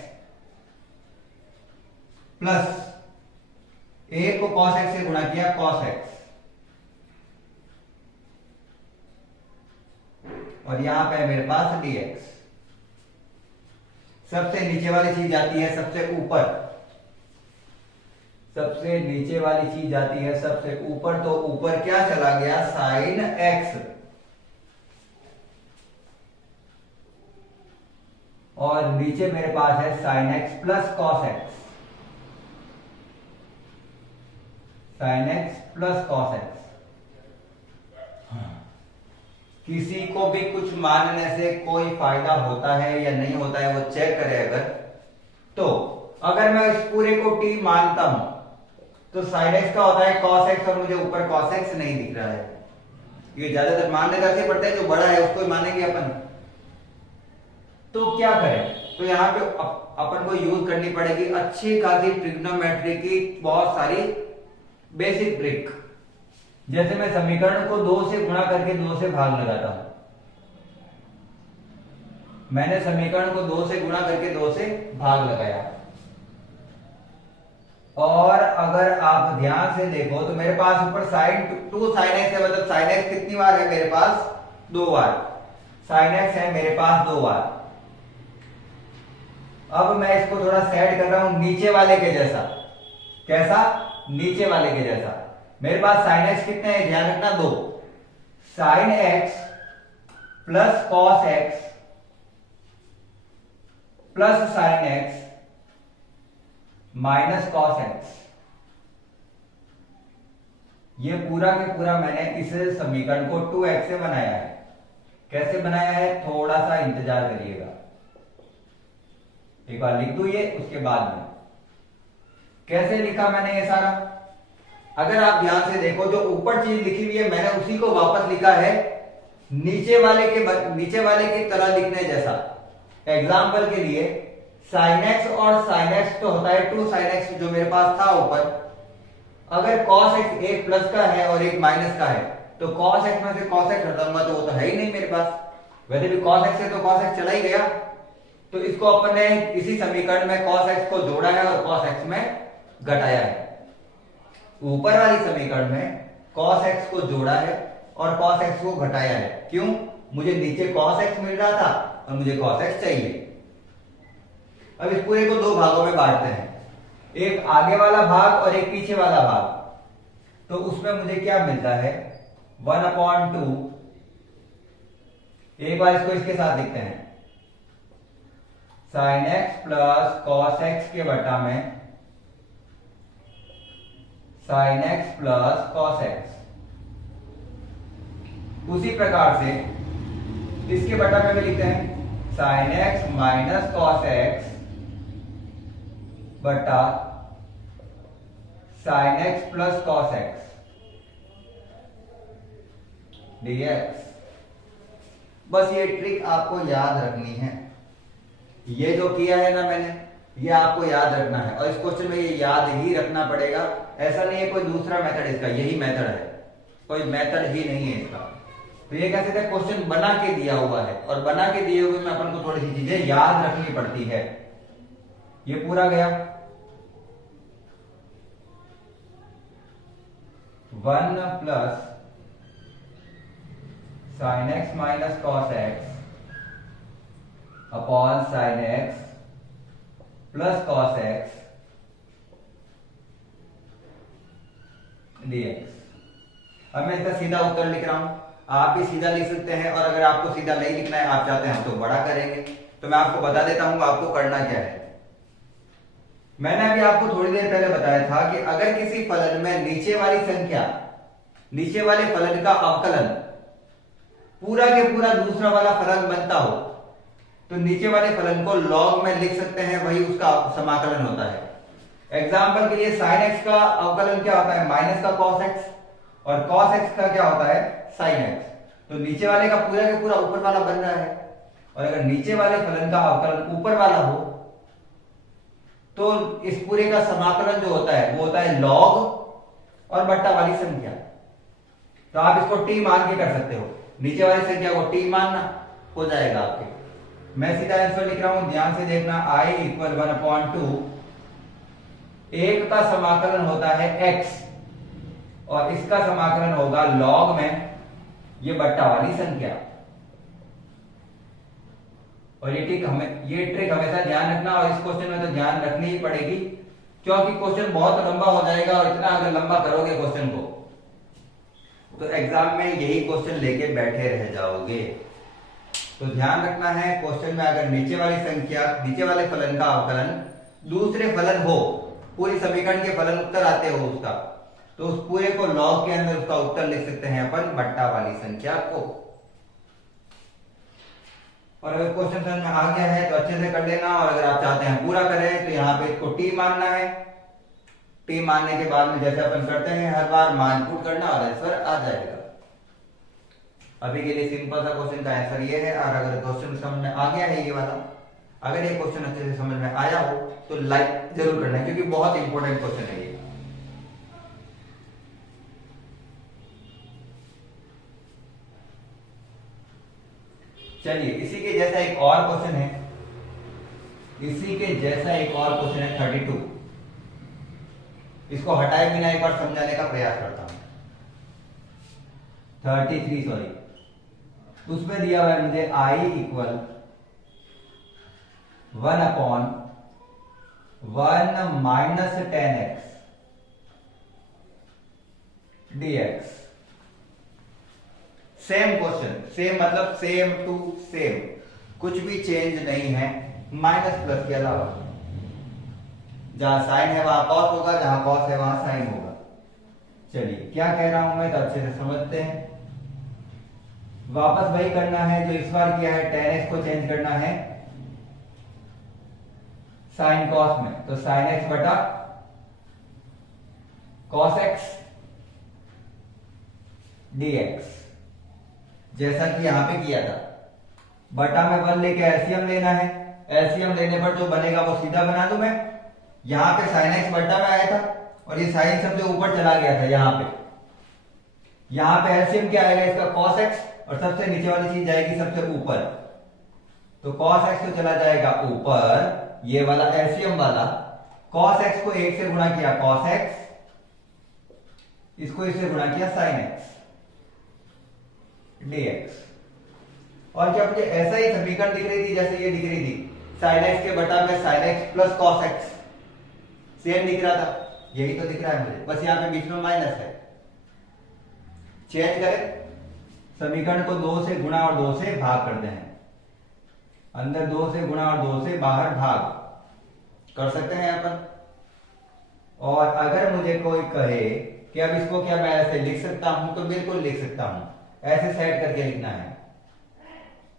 प्लस 1 को कॉस एक्स से गुणा किया कॉस एक्स, और यहां पे मेरे पास dx। सबसे नीचे वाली चीज जाती है सबसे ऊपर, सबसे नीचे वाली चीज जाती है सबसे ऊपर, तो ऊपर क्या चला गया? Sine x. और नीचे मेरे पास है sign x plus cos x, sign x plus cos x. किसी को भी कुछ मानने से कोई फायदा होता है या नहीं होता है, वो चेक करे। अगर मैं इस पूरे को t मानता हूं तो साइन एक्स का होता है cos x, और मुझे ऊपर cos x नहीं दिख रहा है। ये ज्यादातर मानने कैसे पड़ता है, जो बड़ा है उसको ही मानेंगे अपन। तो क्या करें? तो यहाँ पे अपन को यूज करनी पड़ेगी अच्छी खासी ट्रिग्नोमेट्री की बहुत सारी बेसिक ट्रिक। जैसे मैं समीकरण को 2 से गुणा करके 2 से भाग लगाता हूं। मैंने समीकरण को 2 से गुणा करके 2 से भाग लगाया, और अगर आप ध्यान से देखो तो मेरे पास ऊपर साइन 2 साइन एक्स है, मतलब साइन एक्स कितनी बार है मेरे पास? 2 बार साइन एक्स है मेरे पास 2 बार। अब मैं इसको थोड़ा सेट कर रहा हूं नीचे वाले के जैसा। कैसा? नीचे वाले के जैसा। मेरे पास साइन एक्स कितने हैं? ध्यान रखना 2। Sign x plus cos x plus sign x minus cos x, ये पूरा के पूरा मैंने इस समीकरण को 2x से बनाया है। कैसे बनाया है? थोड़ा सा इंतजार करिएगा, एक बार लिख दूं ये, उसके बाद में कैसे लिखा मैंने ये सारा। अगर आप ध्यान से देखो जो ऊपर चीज लिखी हुई है मैंने उसी को वापस लिखा है नीचे वाले की तरह लिखने जैसा। एग्जाम्पल के लिए साइन एक्स और साइन एक्स तो होता है 2 साइन एक्स जो मेरे पास था ऊपर। अगर कॉस एक्स एक प्लस का है और एक माइनस का है तो कॉस एक्स में से कॉस एक्स हटाऊंगा तो वो तो है ही नहीं मेरे पास। वैसे भी कॉस एक्स है तो कॉस एक्स चला ही गया। तो इसको अपन ने इसी समीकरण में कॉस एक्स को जोड़ा है और कॉस एक्स में घटाया है। ऊपर वाली समीकरण में कॉस एक्स को जोड़ा है और कॉस एक्स को घटाया है। क्यों? मुझे नीचे कॉस एक्स मिल रहा था और मुझे कॉस एक्स चाहिए। अब इस पूरे को 2 भागों में बांटते हैं, एक आगे वाला भाग और एक पीछे वाला भाग। तो उसमें मुझे क्या मिलता है? 1/2। एक बार इसको इसके साथ लिखते हैं, sine x plus cos x के बटा में sine x plus cos x. उसी प्रकार से इसके बटा में भी लिखते हैं sine x minus cos x बटा sine x plus cos x dx। बस ये ट्रिक आपको याद रखनी है। ये जो किया है ना मैंने, ये आपको याद रखना है और इस क्वेश्चन में ये याद ही रखना पड़ेगा। ऐसा नहीं है कोई दूसरा मेथड इसका, यही मेथड है, कोई मेथड ही नहीं है इसका। तो ये कैसे थे? क्वेश्चन बना के दिया हुआ है और बना के दिए हुए में अपन को थोड़ी सी चीजें याद रखनी पड़ती है। ये पूरा गया 1 plus sign x minus cos x upon sine x plus cos x dx। अब मैं इसका सीधा उत्तर लिख रहा हूं, आप भी सीधा लिख सकते हैं और अगर आपको सीधा नहीं लिखना है, आप चाहते हैं हम तो बड़ा करेंगे, तो मैं आपको बता देता हूं आपको करना क्या है। मैंने अभी आपको थोड़ी देर पहले बताया था कि अगर किसी फलन में नीचे वाली संख्या, नीचे वाले फलन का अवकलन पूरा के पूरा दूसरा वाला फलन बनता हो तो नीचे वाले फलन को log में लिख सकते हैं, वही उसका समाकलन होता है। एग्जाम्पल के लिए साइन एक्स का अवकलन क्या होता है? माइनस का कॉस एक्स, और कॉस एक्स का क्या होता है? Sine x. तो नीचे वाले का पूरा के पूरा ऊपर वाला बन रहा है, और अगर नीचे वाले फलन का अवकलन ऊपर वाला हो तो इस पूरे का समाकलन जो होता है वो होता है log और बट्टा वाली संख्या। तो आप इसको t मान के कर सकते हो, नीचे वाली संख्या को t मानना हो जाएगा आपके। मैं सीधा आंसर लिख रहा हूं, ध्यान से देखना। I = 1/2, एक का समाकलन होता है x और इसका समाकलन होगा log में ये बट्टा वाली संख्या। और ये ट्रिक हमेशा ध्यान रखना, और इस क्वेश्चन में तो ध्यान रखनी ही पड़ेगी क्योंकि क्वेश्चन बहुत लंबा हो जाएगा, और इतना अगर लंबा करोगे क्वेश्चन को तो एग्जाम में यही क्वेश्चन लेके बैठे रह जाओगे। तो ध्यान रखना है, क्वेश्चन में अगर नीचे वाली संख्या, नीचे वाले फलन का अवकलन दूसरे फलन हो, पूरी समीकरण के फलन उत्तर आते हो उसका, तो उस पूरे को log के अंदर उसका उत्तर लिख सकते हैं अपन बट्टा वाली संख्या को। और अगर क्वेश्चन समझ में आ गया है तो अच्छे से कर लेना, और अगर आप चाहते हैं पूरा करें तो यहाँ पे इसको t मानना है। t मानने के बाद में जैसे अपन करते हैं हर बार मान पुट करना और आंसर आ जाएगा। अभी के लिए सिंपल सा क्वेश्चन का आंसर ये है। और अगर क्वेश्चन समझ में आ गया है ये वाला, अगर ये क्वेश्चन अच्छे से समझ में आया हो तो लाइक जरूर करना है, क्योंकि बहुत इंपॉर्टेंट क्वेश्चन है ये। चलिए इसी के जैसा एक और क्वेश्चन है, 32। इसको हटाए बिना एक बार समझाने का प्रयास करता हूं। 33 सॉरी, उसमें दिया हुआ है मुझे I equal 1/1 minus 10x dx। Same question, same मतलब सेम टू सेम, कुछ भी चेंज नहीं है, माइनस प्लस के अलावा। जहां साइन है वहां कॉस होगा, जहां कॉस है वहां साइन होगा। चलिए क्या कह रहा हूं मैं तो अच्छे से समझते हैं। वापस वही करना है जो इस बार किया है, tan x को चेंज करना है साइन कॉस में, तो साइन x बटा कॉस x dx, जैसा कि यहां पे किया था। बटा में 1 लेके एलसीएम लेना है, एलसीएम लेने पर जो बनेगा वो सीधा बना दूं मैं। यहां पे साइन x बटा में आया था और ये साइन सब जो ऊपर चला गया था यहां पे एलसीएम क्या आएगा इसका, cos x, और सबसे नीचे वाली चीज जाएगी सबसे ऊपर, तो cos x तो चला जाएगा ऊपर, ये वाला एलसीएम वाला cos x को 1 से गुणा किया cos x, इसको इससे गुणा किया sin x dx। और क्या मुझे ऐसा ही समीकरण दिख रही थी जैसे ये दिख रही थी, sin x के बटा में sin x plus cos x, same दिख रहा था, यही तो दिख रहा है मुझे, बस यहां पे बीच में माइनस है। चेंज करें, समीकरण को 2 से गुणा और 2 से भाग करते हैं, अंदर 2 से गुणा और 2 से बाहर भाग कर सकते हैं अपन। और अगर मुझे कोई कहे कि अब इसको क्या मैं ऐसे लिख सकता हूं, तो बिल्कुल लिख सकता हूं, ऐसे सेट करके लिखना है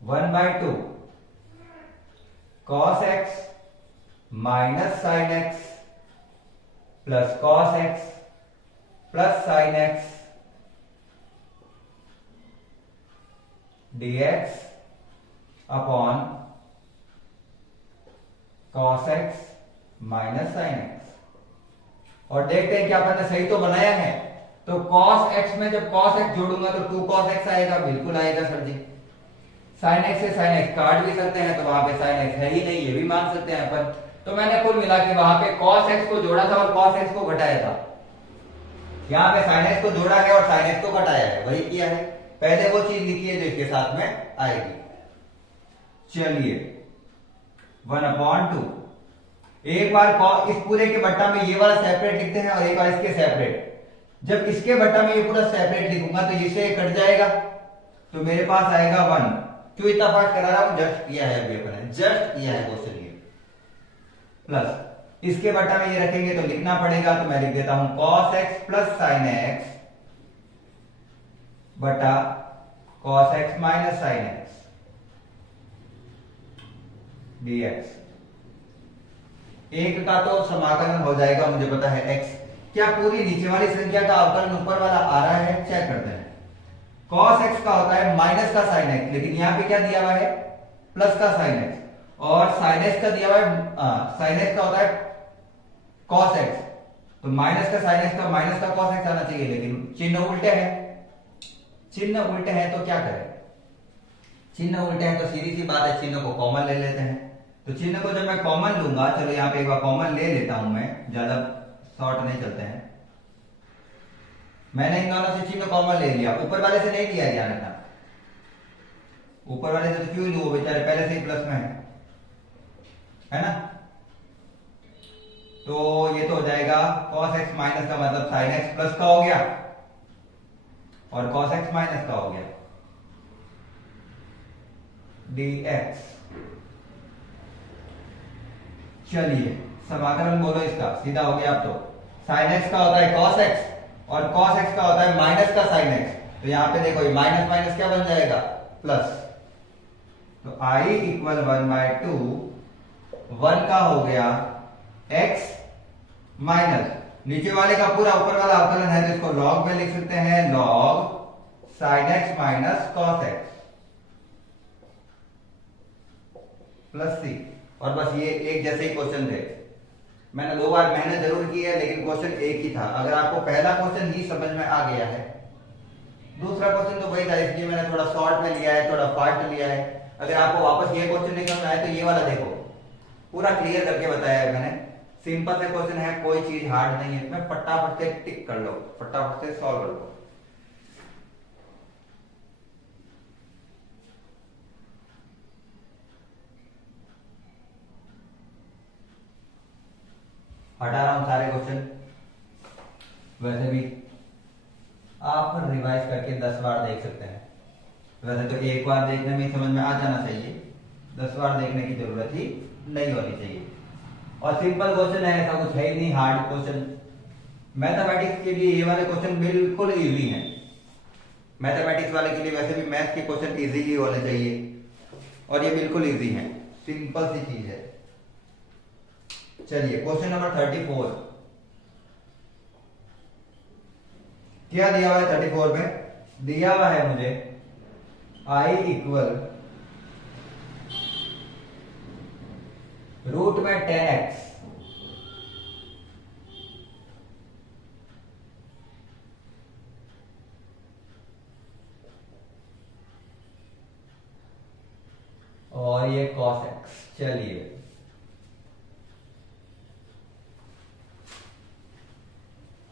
1/2 cos x minus sin x plus cos x plus sin x dx upon cos x minus sin x। और देखते हैं कि अपन ने सही तो बनाया है, तो cos x में जब cos x जोड़ूंगा तो 2 cos x आएगा, बिल्कुल आएगा सर जी। sin x से sin x काट भी सकते हैं, तो वहां पे sin x है ही नहीं, ये भी मान सकते हैं अपन। तो मैंने कुल मिला के वहां पे cos x को जोड़ा था और cos x को घटाया था, यहां पे sin x को जोड़ा है और sin x को घटाया है, वही किया है। पहले वो चीज लिखी है जो इसके साथ में आएगी। चलिए 1/2, एक बार इस पूरे के बट्टा में ये वाला सेपरेट लिखते हैं और एक बार इसके सेपरेट। जब इसके बट्टा में ये पूरा सेपरेट लिखूंगा तो इससे कट जाएगा, तो मेरे पास आएगा 1। क्यों इतना पार्ट करा रहा हूं, जस्ट किया है अभी अपन, जस्ट किया है क्वेश्चन ये। प्लस इसके बट्टा में ये रखेंगे तो लिखना पड़ेगा, तो मैं लिख देता हूं cos x plus sin x बटा cos x minus sin x dx। एक का तो समाकलन हो जाएगा, मुझे पता है x। क्या पूरी नीचे वाली संख्या का अवकलन ऊपर वाला आ रहा है, चेक करते हैं। cos x का होता है माइनस का sin x, लेकिन यहां पे क्या दिया हुआ है, प्लस का sin x, और sin x का दिया हुआ है, sin x का होता है cos x, तो माइनस का sin x का माइनस का cos x आना चाहिए, लेकिन चिन्ह उल्टे हैं। चिन्ह उल्टे हैं तो क्या करें, चिन्ह उल्टे हैं तो सीधी सी बात है, चिन्ह को कॉमन ले लेते हैं। तो चिन्ह को जब मैं कॉमन लूंगा, चलो यहाँ पे एक बार कॉमन ले लेता हूं मैं, ज्यादा शॉर्ट नहीं चलते हैं। मैंने इन दोनों से चिन्ह कॉमन ले लिया, ऊपर वाले से नहीं लिया, ध्यान रखना। ऊपर वाले से तो क्यों लूं, बेचारे पहले से ही प्लस में है ना। तो ये तो हो जाएगा cos x माइनस का मतलब sin x प्लस का हो गया, और cos x माइनस का हो गया dx। चलिए समाकलन बोलो इसका, सीधा हो गया। अब तो sin x का होता है cos x और cos x का होता है माइनस का sin x, तो यहां पे देखो ये माइनस माइनस क्या बन जाएगा, प्लस। तो I इक्वल 1/2, 1 का हो गया x माइनस नीचे वाले का पूरा ऊपर वाला अवकलन है, तो इसको log में लिख सकते हैं, log sin x minus cos x plus c। और बस ये एक जैसे ही क्वेश्चन थे, मैंने 2 बार मेहनत जरूर की है, लेकिन क्वेश्चन एक ही था। अगर आपको पहला क्वेश्चन ही समझ में आ गया है, दूसरा क्वेश्चन तो वही था, इसलिए मैंने थोड़ा शॉर्ट में लिया है, थोड़ा पार्ट में लिया है। अगर आपको वापस ये क्वेश्चन नहीं समझ आए तो ये वाला देखो, पूरा क्लियर करके बताया है मैंने। सिंपल से क्वेश्चन है, कोई चीज हार्ड नहीं है, इसमें फटाफट से टिक कर लो, फटाफट से सॉल्व कर लो। हटा रहा हूं सारे क्वेश्चन। वैसे भी आप रिवाइज करके 10 बार देख सकते हैं। वैसे तो एक बार देखने में समझ में आ जाना चाहिए, 10 बार देखने की जरूरत ही नहीं होनी चाहिए। और सिंपल क्वेश्चन है, ऐसा कुछ है ही नहीं हार्ड क्वेश्चन। मैथमेटिक्स के लिए ये वाले क्वेश्चन बिल्कुल इजी हैं। मैथमेटिक्स वाले के लिए वैसे भी मैथ के क्वेश्चन इजी ही होने चाहिए, और ये बिल्कुल इजी हैं, सिंपल सी चीज है। चलिए क्वेश्चन नंबर 34 क्या दिया हुआ है? 34 में दिया हुआ है मुझे I इक्वल रूट में 10x और ये cos x। चलिए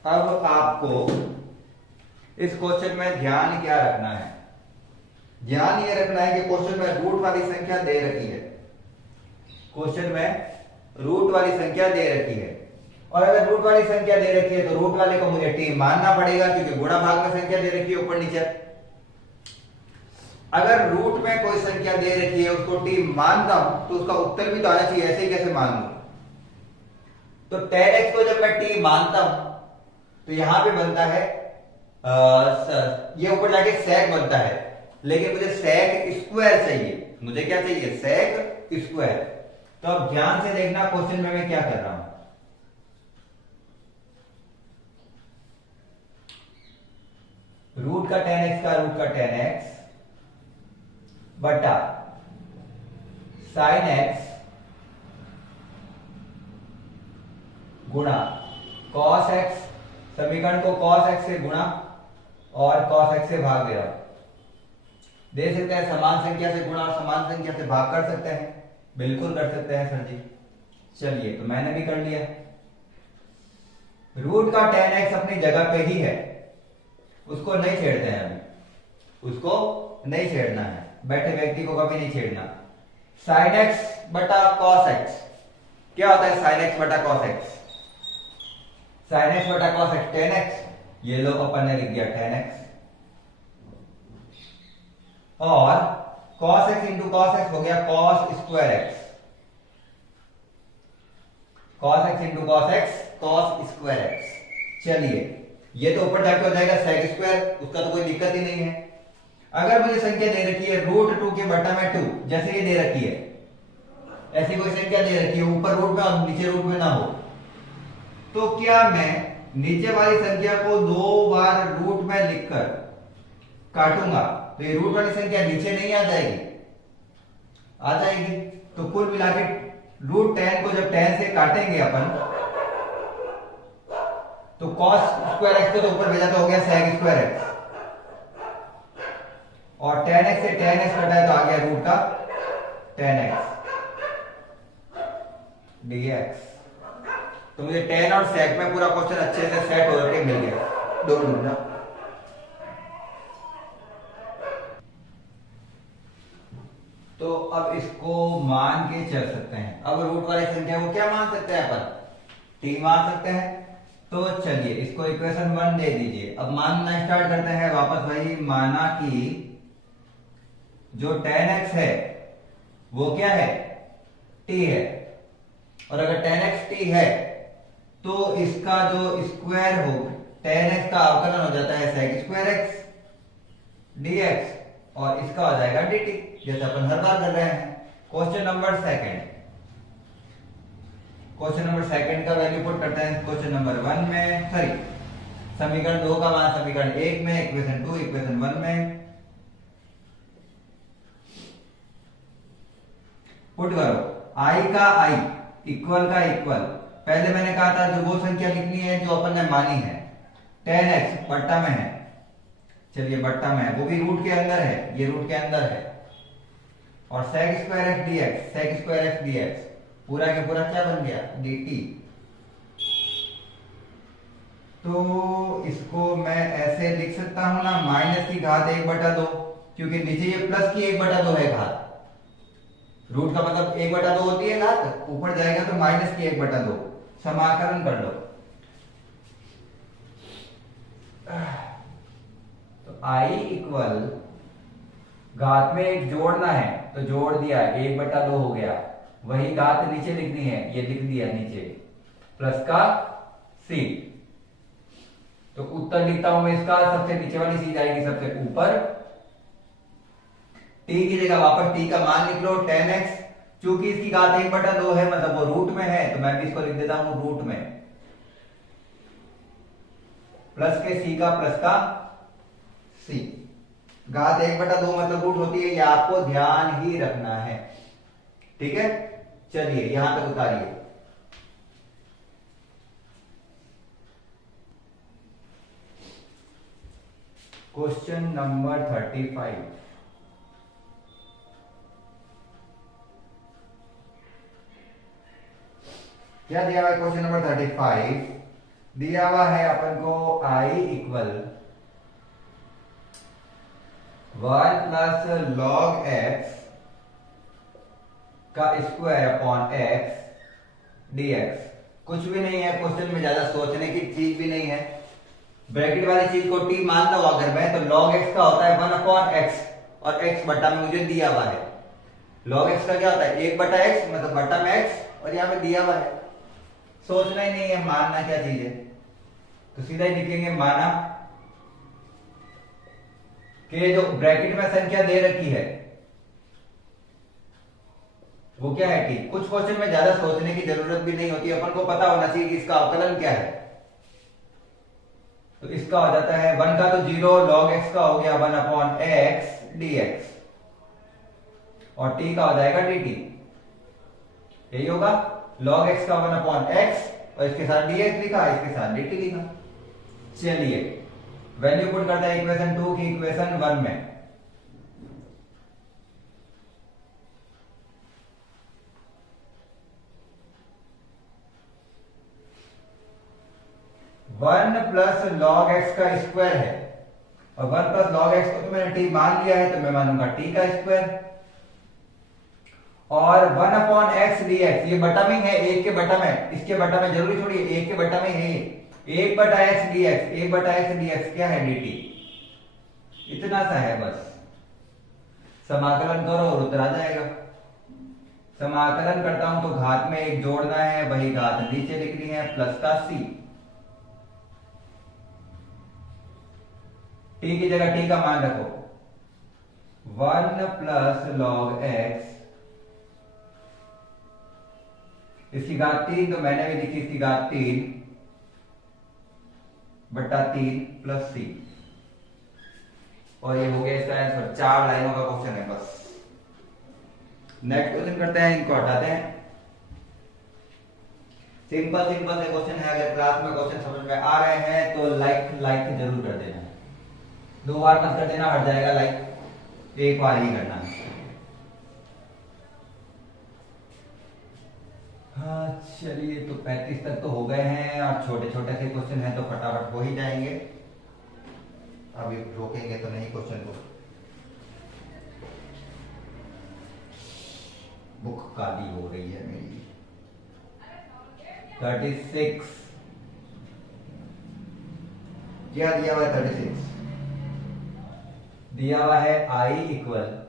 अब आपको इस क्वेश्चन में ध्यान क्या रखना है? ध्यान ये रखना है कि क्वेश्चन में रूट वाली संख्या दे रखी है, क्वेश्चन में रूट वाली संख्या दे रखी है, और अगर रूट वाली संख्या दे रखी है तो रूट वाले को मुझे टी मानना पड़ेगा, क्योंकि गुणा भाग में संख्या दे रखी है ऊपर नीचे। अगर रूट में कोई संख्या दे रखी है उसको टी मानता हूं तो उसका उत्तर भी तो आना चाहिए, ऐसे ही कैसे मान लूं? तो 10x को जब मैं टी मानता हूं तो यहां पे बनता है ये ऊपर जाके sec बनता है, लेकिन मुझे sec स्क्वायर चाहिए। मुझे क्या चाहिए? sec square. तो अब ध्यान से देखना क्वेश्चन में मैं क्या कर रहा हूं। रूट का 10x का रूट का 10x बटा sin x गुणा cos x, समीकरण को cos x से गुणा और cos x से भाग दे रहा हूं। दे सकते हैं समान संख्या से गुणा और समान संख्या से भाग कर सकते हैं, बिल्कुल कर सकते हैं सर जी। चलिए तो मैंने भी कर लिया। रूट का 10x अपनी जगह पे ही है, उसको नहीं छेड़ते हैं अभी, उसको नहीं छेड़ना है, बैठे व्यक्ति को कभी नहीं छेड़ना। sin x बटा cos x क्या होता है? sin x बटा cos x, sin x बटा cos x 10x, ये लो अपन ने लिख दिया 10x, और cos x into cos x हो गया cos square x, cos x into cos x cos square x। चलिए ये तो ऊपर जाके हो जाएगा sec स्क्वायर, उसका तो कोई दिक्कत ही नहीं है। अगर मुझे संख्या दे रखी है रूट 2 के बटा में 2, जैसे ये दे रखी है, ऐसी कोई संख्या दे रखी है ऊपर रूट में और नीचे रूट में ना हो, तो क्या मैं नीचे वाली संख्या को 2 बार रूट में लिखकर काटूंगा तो ये रूट वाली संख्या नीचे नहीं आ जाएगी? आ जाएगी। तो कुल मिला के रूट 10 को जब 10 से काटेंगे अपन तो cos स्क्वायर x को तो ऊपर भेजा तो हो गया sec स्क्वायर x, और 10x से 10x कटा है तो आ गया रूट का 10x dx। तो मुझे 10 और sec में पूरा क्वेश्चन अच्छे से सेट हो करके मिल गया। डोंट डू ना। तो अब इसको मान के चल सकते हैं। अब रूट वाली संख्या को क्या मान सकते हैं अपन? t मान सकते हैं। तो चलिए इसको इक्वेशन 1 दे दीजिए। अब मानना स्टार्ट करते हैं वापस वही, माना कि जो 10x है वो क्या है? t है, और अगर 10x t है तो इसका जो स्क्वायर हो 10x का अवकलन हो जाता है sec स्क्वायर x dx, और इसका हो जाएगा dt, जैसे अपन हर बार कर रहे हैं। क्वेश्चन नंबर सेकंड का वैल्यू पुट करते हैं क्वेश्चन नंबर 1 में, सॉरी समीकरण 2 का मान समीकरण 1 में, इक्वेशन 2 इक्वेशन 1 में पुट करो। i का i इक्वल का इक्वल, पहले मैंने कहा था जो वो संख्या लिखनी है जो अपन ने मानी है, 10x बट्टा में है, चलिए बट्टा में है, वो भी रूट के अंदर है, ये रूट के अंदर है, और sec square x dx, sec square x dx पूरा के पूरा क्या बन गया? dt। तो इसको मैं ऐसे लिख सकता हूं ना, माइनस की घात 1/2, क्योंकि नीचे ये प्लस की 1/2 है घात। रूट का मतलब 1/2 होती है घात, ऊपर जाएगा तो माइनस की 1/2। समाकलन कर लो। तो आई इक्वल, घात में एक जोड़ना है तो जोड़ दिया, 1/2 हो गया। वही घात नीचे लिखनी है, ये लिख दिया नीचे, प्लस का सी। तो उत्तर लिखता हूं मैं इसका, सबसे नीचे वाली सी जाएगी सबसे ऊपर। टी की जगह वापस टी का मान लिख लो 10x। चूंकि इसकी घात 1/2 है, मतलब वो रूट में है, तो मैं भी इसको लिख देता हूं रूट में। प्लस के सी का प्लस का सी। घात 1/2 मतलब रूट होती है, ये आपको ध्यान ही रखना है। ठीक है, चलिए यहां तक उतारिए। Question number 35। क्या दिया हुआ है? क्वेश्चन नंबर 35 दिया हुआ है अपन को I equal 1 plus log x का स्क्वायर अपॉन x dx। कुछ भी नहीं है क्वेश्चन में, ज्यादा सोचने की चीज भी नहीं है। ब्रैकेट वाली चीज को t मान लो अगर मैं, तो log x का होता है 1/x, और x बटा में मुझे दिया हुआ है। log x का क्या होता है? 1/x, मतलब बटा में x, और यहाँ पे दिया हुआ है। सोचना ही नहीं है, मानना क्या चीज है। तो सीधा ही लिखेंगे माना कि जो ब्रैकेट में संख्या दे रखी है वो क्या है टी। कुछ क्वेश्चन में ज्यादा सोचने की जरूरत भी नहीं होती, अपन को पता होना चाहिए कि इसका अवकलन क्या है। तो इसका हो जाता है 1 का तो 0, log x का हो गया 1/x dx, और t का हो जाएगा dt। यही होगा, log x का 1/x, और इसके साथ dx लिखा, इसके साथ dt लिखा। चलिए वैल्यू पुट करते हैं इक्वेशन 2 की इक्वेशन 1 में। वन प्लस लॉग एक्स का स्क्वायर है, और 1 प्लस लॉग एक्स को तो मैंने t मान लिया है, तो मैं मानूंगा t का स्क्वायर। और 1/x dx, ये बटा में है, 1 के बटा में, इसके बटा में जरूरी थोड़ी है, 1 के बटा में है ये। 1/x dx, 1/x dx क्या है? dt। इतना सा है बस। समाकलन करो और उत्तर आ जाएगा। समाकलन करता हूं तो घात में एक जोड़ना है, वही घात नीचे लिखनी है, प्लस का c। t की जगह t का मान रखो, 1 प्लस log x, इसकी घात 3, तो मैंने भी लिखी इसकी घात 3/3 प्लस c। और ये हो गया इसका आंसर। 4 लाइनों का क्वेश्चन है बस। नेक्स्ट क्वेश्चन करते हैं, इनको हटाते हैं। सिंपल सिंपल से क्वेश्चन है। अगर क्लास में क्वेश्चन समझ में आ रहे हैं तो लाइक जरूर कर देना। 2 बार मत कर देना, हट जाएगा लाइक, 1 बार ही करना है। हाँ चलिए, तो 35 तक तो हो गए हैं, और छोटे छोटे से क्वेश्चन हैं तो फटाफट हो ही जाएंगे। अभी रोकेंगे तो नहीं क्वेश्चन को। बुक काली हो रही है मेरी। 36 क्या दिया हुआ है? 36 दिया हुआ है I equal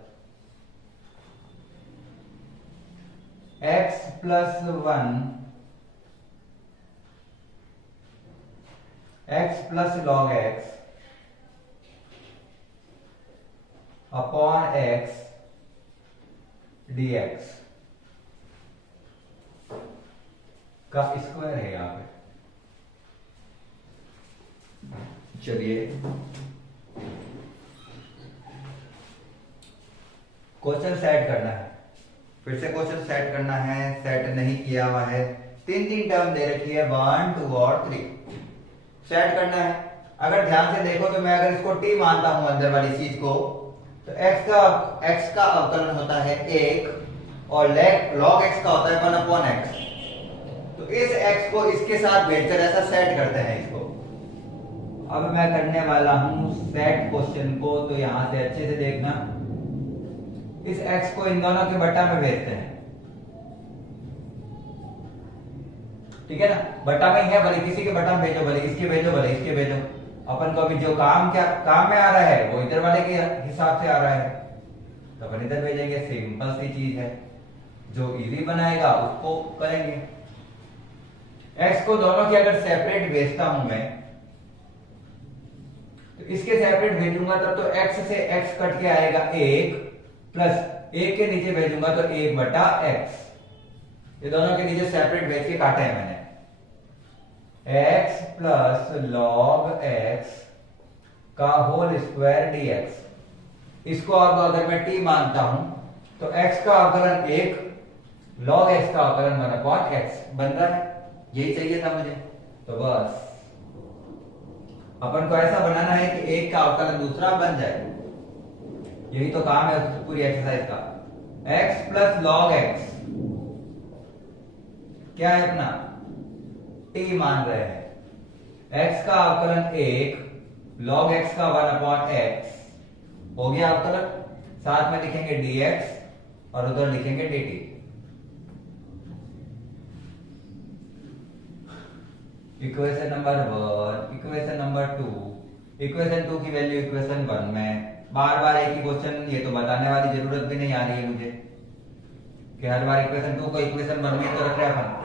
x plus 1 x plus log x upon x dx का स्क्वायर है यहां पे। चलिए क्वेश्चन सेट करना है, फिर से क्वेश्चन सेट करना है। सेट नहीं किया हुआ है, 3 टर्म दे रखी है, 1 2 और 3। सेट करना है। अगर ध्यान से देखो तो मैं अगर इसको t मानता हूं अंदर वाली चीज को, तो x का अवकलन होता है 1, और log x का होता है 1/x। तो इस x को इसके साथ भेजकर ऐसा सेट करते हैं इसको। अब मैं करने वाला हूं सेट क्वेश्चन को, तो यहां से अच्छे से देखना। इस x को इन दोनों के बट्टा में भेजते हैं, ठीक है ना। बट्टा में ही है, भले किसी के बट्टा में भेजो, भले इसके भेजो, भले इसके भेजो। अपन को अभी जो काम में आ रहा है वो इधर वाले के हिसाब से आ रहा है, तो अपन इधर भेजेंगे। सिंपल सी चीज है, जो इजी बनाएगा उसको करेंगे। x को दोनों के अगर सेपरेट भेजता हूं मैं, तो इसके सेपरेट भेजूंगा तब तो x से x कट के आएगा 1 प्लस 1 के नीचे भेजूंगा तो 1 बटा x। ये दोनों के नीचे सेपरेट भेज के काटे हैं मैंने। x प्लस लॉग x का होल स्क्वायर dx। इसको अब अगर मैं t मानता हूं तो x का अवकलन 1, लॉग x का अवकलन 1/x बन रहा है। यही चाहिए था मुझे, तो बस अपन को ऐसा बनाना है कि एक का अवकलन दूसरा बन जाए। यही तो काम है पूरी एक्सरसाइज का। x प्लस लॉग x क्या है अपना, t मान रहे हैं। x का अवकलन 1, log x का 1/x हो गया अवकलन। साथ में लिखेंगे dx और उधर लिखेंगे dt। Equation number 1, equation number 2, equation 2 की वैल्यू इक्वेशन 1 में। बार बार एक ही क्वेश्चन, ये तो बताने वाली जरूरत भी नहीं आ रही है मुझे कि हर बार इक्वेशन 2 को इक्वेशन 1 में तो रख रहे हैं।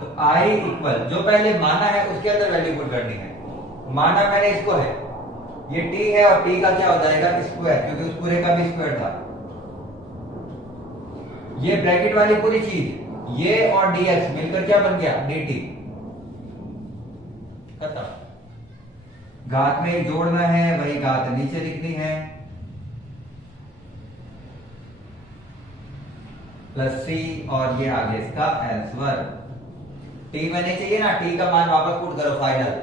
तो i इक्वल जो पहले माना है उसके अंदर वैल्यू पुट करनी है। माना मैंने इसको है, ये t है और t का क्या हो जाएगा स्क्वायर, क्योंकि उस पूरे का भी स्क्वायर था। ये ब्रैकेट वाली पूरी चीज, ये और dx मिलकर क्या बन गया dt। खत्म। घात में ही जोड़ना है, वही घात नीचे लिखनी है। प्लस c और ये आगे इसका आंसर। t बने चाहिए ना, t का मान वापस पुट करो final.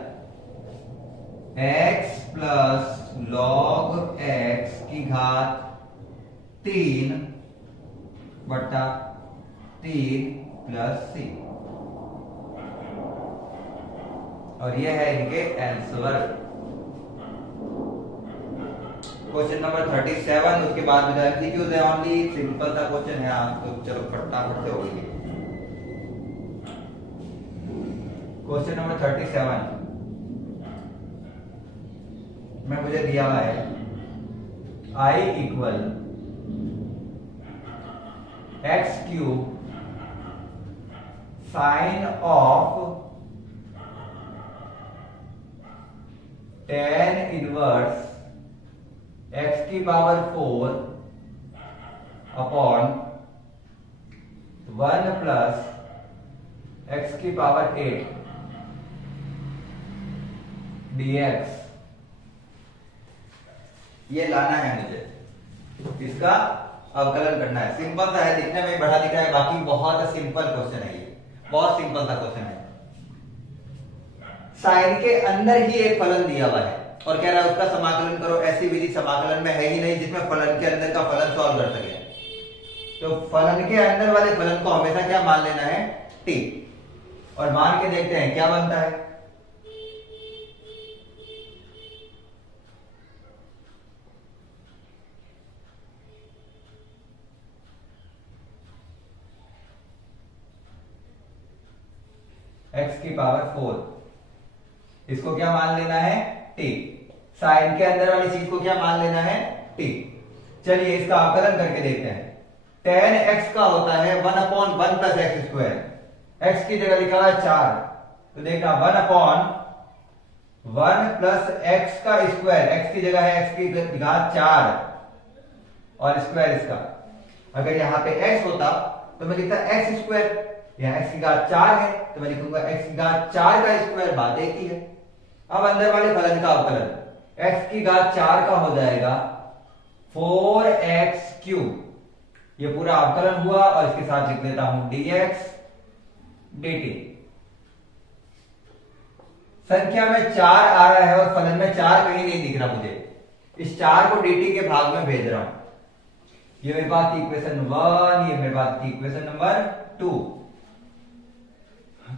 x plus log x की घात 3 बटा 3 प्लस c, और ये है इनके आंसर। क्वेश्चन नंबर 37, उसके बाद में एमसीक्यूज है ओनली। सिंपल सा क्वेश्चन है, आप तो चलो फटाफट से हो गई। क्वेश्चन नंबर 37 में मुझे दिया हुआ है i equal x³ sine of tan inverse x की पावर 4 अपॉन 1 प्लस x की पावर 8 dx। ये लाना है मुझे, इसका अवकलन करना है। सिंपल सा है, दिखने में बड़ा दिख रहा है, बाकी बहुत सिंपल क्वेश्चन है। ये बहुत सिंपल सा क्वेश्चन है। साइन के अंदर ही एक फलन दिया हुआ है और कह रहा है उसका समाकलन करो। ऐसी विधि समाकलन में है ही नहीं जिसमें फलन के अंदर का फलन सॉल्व कर सके। तो फलन के अंदर वाले फलन को हमेशा क्या मान लेना है, t। और मान के देखते हैं क्या बनता है। x की पावर 4, इसको क्या मान लेना है t। साइन के अंदर वाली चीज को क्या मान लेना है t। चलिए इसका अवकलन करके देखते हैं। tan x का होता है 1/1 प्लस एक्स स्क्वायर। x की जगह लिखा हुआ है 4, तो देखना 1/1 प्लस x का स्क्वायर। x की जगह है x की घात 4 और स्क्वायर इसका। अगर यहां पे x होता तो मैं लिखता x स्क्वायर। यहाँ x की घात 4 है तो मैं लिखूंगा x की घात 4 का स्क्वायर, बात एक ही है। अब अंदर वाले फलन का अवकलन x की घात 4 का हो जाएगा 4x³। ये पूरा अवकलन हुआ और इसके साथ लिख देता हूं dx dt। संख्या में 4 आ रहा है और फलन में 4 कहीं नहीं दिख रहा मुझे। इस 4 को dt के भाग में भेज रहा हूं। ये मेरे पास की इक्वेशन 1, ये मेरे पास की इक्वेशन नंबर 2।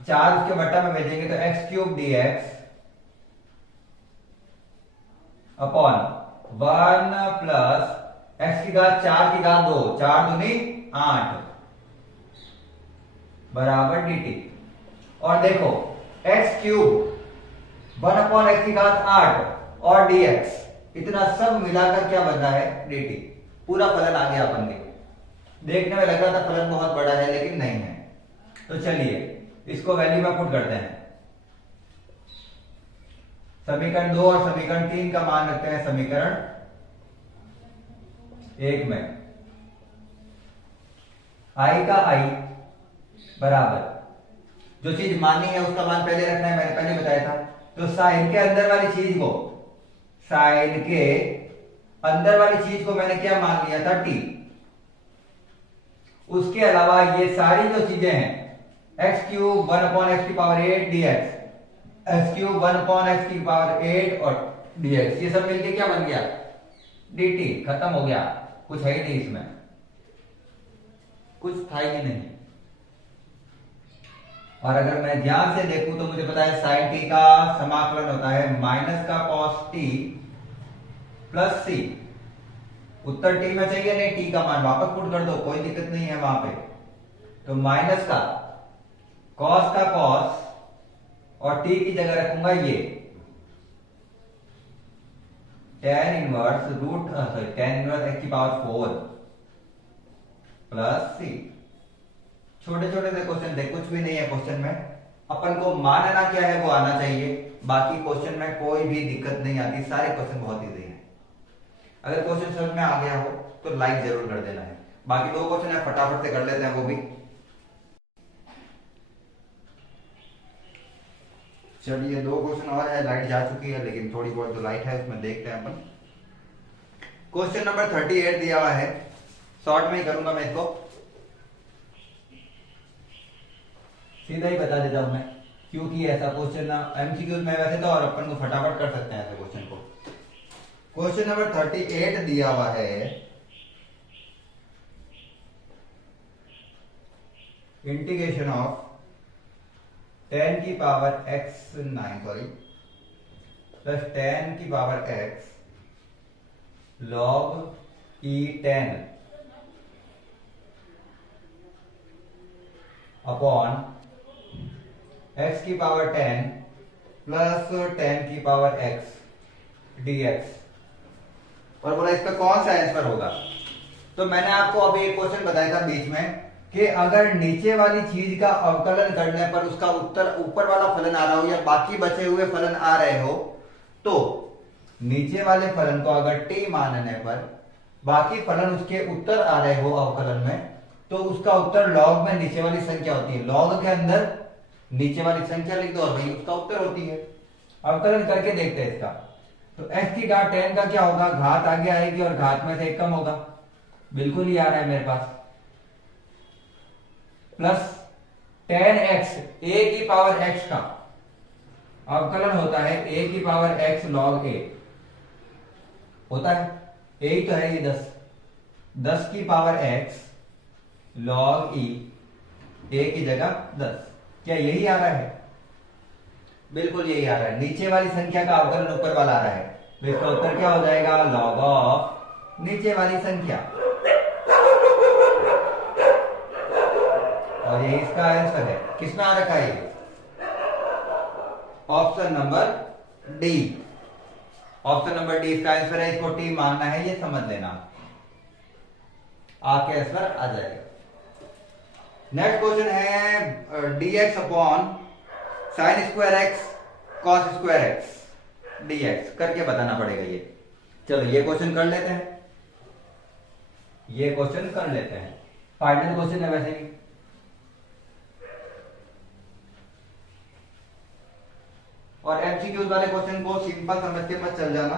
4 उसके बट्टा में भेजेंगे तो x³ dx upon 1 plus x की घात 4 की घात 2, 4 दूनी 8 बराबर dt। और देखो एक्स क्यूब 1 अपॉन एक्स की घात 8 और dx, इतना सब मिलाकर क्या बन रहा है dt। पूरा फलन आ गया अपन के। देखने में लग रहा था फलन बहुत बड़ा है, लेकिन नहीं है। तो चलिए इसको वैल्यू में पुट करते हैं। समीकरण 2 और समीकरण 3 का मान रखते हैं समीकरण 1 में। i का i बराबर जो चीज मानी है उसका मान पहले रखना है, मैंने पहले बताया था। तो साइन के अंदर वाली चीज को, साइन के अंदर वाली चीज को मैंने क्या मान लिया था t। उसके अलावा ये सारी जो चीजें हैं एक्स क्यूब 1 अपॉन एक्स की power 8 dx, x cube 1 upon x की पावर 8 और dx, ये सब मिलके क्या बन गया dt। खत्म हो गया, कुछ है ही नहीं इसमें, कुछ था ही नहीं। और अगर मैं ध्यान से देखूं तो मुझे पता है साइन टी का समाकलन होता है माइनस का कॉस टी प्लस सी। उत्तर टी में चाहिए नहीं, टी का मान वापस पुट कर दो, कोई दिक्कत नहीं है वहां पे। तो माइनस का कॉस का कॉस और टी की जगह रखूंगा ये tan inverse root tan inverse x की पावर 4 प्लस सी। छोटे छोटे से क्वेश्चन थे, कुछ भी नहीं है क्वेश्चन में। अपन को मानना क्या है वो आना चाहिए, बाकी क्वेश्चन में कोई भी दिक्कत नहीं आती, सारे क्वेश्चन बहुत इजी हैं। अगर क्वेश्चन समझ में आ गया हो तो लाइक जरूर कर देना है। बाकी 2 क्वेश्चन है फटाफट से कर लेते हैं वो भी। चलिए 2 क्वेश्चन और है, लाइट जा चुकी है लेकिन थोड़ी बहुत तो लाइट है, उसमें देखते हैं अपन। क्वेश्चन नंबर 38 दिया हुआ है, शॉर्ट में ही करूंगा मैं इसको, सीधा ही बता देता हूं मैं, क्योंकि ऐसा क्वेश्चन एमसीक्यू में वैसे तो और अपन को फटाफट कर सकते हैं ऐसे क्वेश्चन को। क्वेश्चन नंबर 38 दिया हुआ है, इंटीग्रेशन ऑफ tan की पावर x 9 प्लस tan की power x log e tan upon x की पावर 10 प्लस tan की पावर x dx। और बोला इसका कौन सा आंसर होगा। तो मैंने आपको अभी एक क्वेश्चन बताया था बीच में कि अगर नीचे वाली चीज का अवकलन करने पर उसका उत्तर ऊपर वाला फलन आ रहा हो या बाकी बचे हुए फलन आ रहे हो, तो नीचे वाले फलन को अगर t मानने पर बाकी फलन उसके उत्तर आ रहे हो अवकलन में, तो उसका उत्तर लॉग में नीचे वाली संख्या होती है। लॉग के अंदर नीचे वाली संख्या लिख दो और वही उसका उत्तर होती है। अवकलन करके देखते हैं इसका। तो x की घात 10 का क्या होगा, घात आगे आएगी और घात में से 1 कम होगा, बिल्कुल ही आ रहा है मेरे पास, प्लस tan x a की पावर x का अवकलन होता है a की पावर x log a होता है, a ही तो है ये 10 की power x log e, a की जगह 10। क्या यही आ रहा है, बिल्कुल यही आ रहा है। नीचे वाली संख्या का अवकलन ऊपर वाला आ रहा है, तो इसका उत्तर क्या हो जाएगा, log ऑफ नीचे वाली संख्या। और ये इसका आंसर है। किसमें आ रखा है, option number D. Option number D इसका आंसर है। इसको टी मानना है, ये समझ लेना, आपके आंसर आ जाएगा। नेक्स्ट क्वेश्चन है dx upon sine square x cos square x dx, करके बताना पड़ेगा ये। चलो ये क्वेश्चन कर लेते हैं, ये क्वेश्चन कर लेते हैं, फाइनल क्वेश्चन है वैसे ही। और एमसीक्यूज वाले क्वेश्चन को सिंपल समझ के मत चल जाना,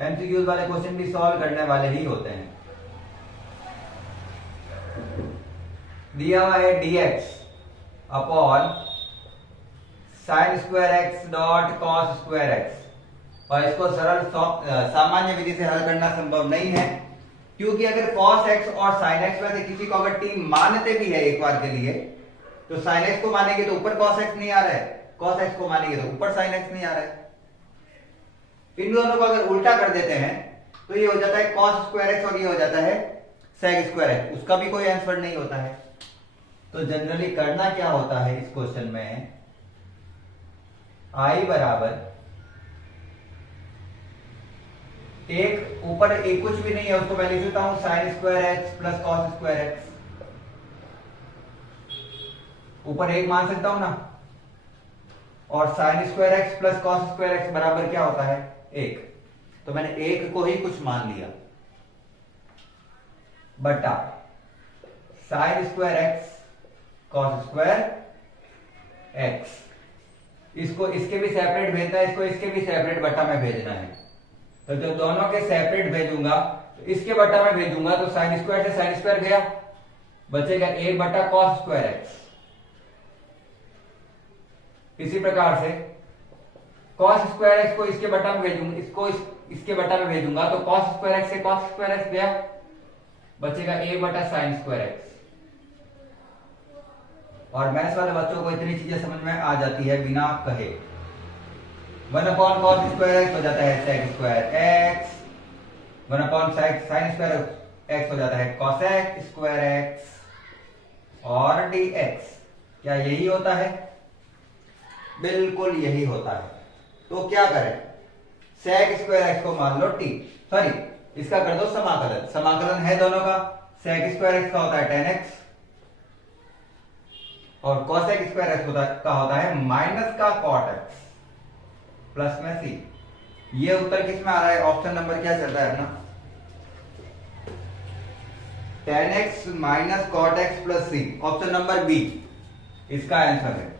एमसीक्यूज वाले क्वेश्चन भी सॉल्व करने वाले ही होते हैं। दिया हुआ है dx upon sine square x dot cos square x, और इसको सरल सामान्य विधि से हल करना संभव नहीं है, क्योंकि अगर cos x और sin x में से किसी को अगर t मानते भी है एक बार के लिए, तो sin x को मानेंगे तो ऊपर cos x नहीं आ रहा है, cos x को मानेंगे तो ऊपर sin x नहीं आ रहा है। इन दोनों को अगर उल्टा कर देते हैं तो ये हो जाता है cos स्क्वायर एक्स और ये हो जाता है sec स्क्वायर एक्स, उसका भी कोई आंसर नहीं होता है। तो जनरली करना क्या होता है इस क्वेश्चन में, I बराबर एक ऊपर एक कुछ भी नहीं है उसको मैं लिख देता हूं sin square x plus cos square x, ऊपर एक मान सकता हूं ना, और sin square x plus cos square x बराबर क्या होता है एक, तो मैंने एक को ही कुछ मान लिया बटा sin square x cos square x, इसको इसके भी सेपरेट भेजना है, इसको इसके भी सेपरेट बटा में भेजना है। तो जब दोनों के सेपरेट भेजूंगा तो इसके बटा में भेजूंगा तो sin स्क्वायर से sin स्क्वायर गया, बचेगा एक बटा कॉस स्क्वायर एक्स। इसी प्रकार से cos स्क्वायर एक्स को इसके बटा में भेजूंगा, इसको इसके बटा में भेजूंगा तो cos स्क्वायर एक्स से cos स्क्वायर एक्स गया, बचेगा एक बटा sin स्क्वायर एक्स। और मैथ्स वाले बच्चों को इतनी चीजें समझ में आ जाती है बिना कहे। 1/cos स्क्वायर एक्स हो जाता है sec square x, 1/sin square x हो जाता है cosec स्क्वायर एक्स और dx। क्या यही होता है? बिल्कुल यही होता है। तो क्या करें, sec स्क्वायर एक्स को मान लो t, सॉरी इसका कर दो समाकलन, समाकलन है दोनों का, sec स्क्वायर एक्स का होता है tan x और cosec स्क्वायर एक्स का होता है माइनस का cot x प्लस में c। ये उत्तर किस में आ रहा है, ऑप्शन नंबर क्या चल रहा है अपना, tan x minus cot x plus c, option number B इसका आंसर है।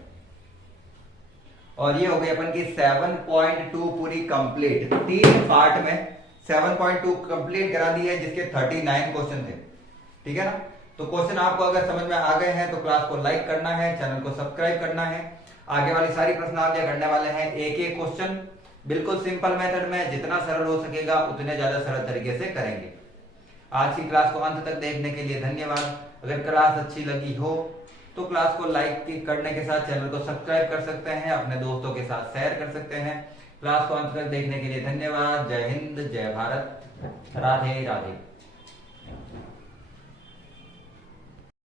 और ये हो गई अपन की 7.2 पूरी कंप्लीट, 3 पार्ट में 7.2 कंप्लीट करा दी है जिसके 39 क्वेश्चन थे, ठीक है ना। तो क्वेश्चन आपको अगर समझ में आ गए हैं तो क्लास को लाइक करना है, चैनल को सब्सक्राइब करना है। आगे वाली सारी प्रश्नावलियां करने वाले हैं एक एक क्वेश्चन बिल्कुल सिंपल मेथड में, जितना सरल हो सकेगा उतने ज्यादा सरल तरीके से करेंगे। आज की क्लास को अंत तक देखने के लिए धन्यवाद। अगर क्लास अच्छी लगी हो तो क्लास को लाइक करने के साथ चैनल को सब्सक्राइब कर सकते हैं, अपने दोस्तों के साथ शेयर कर सकते हैं। क्लास को अंत तक देखने के लिए धन्यवाद। जय हिंद, जय भारत, राधे राधे।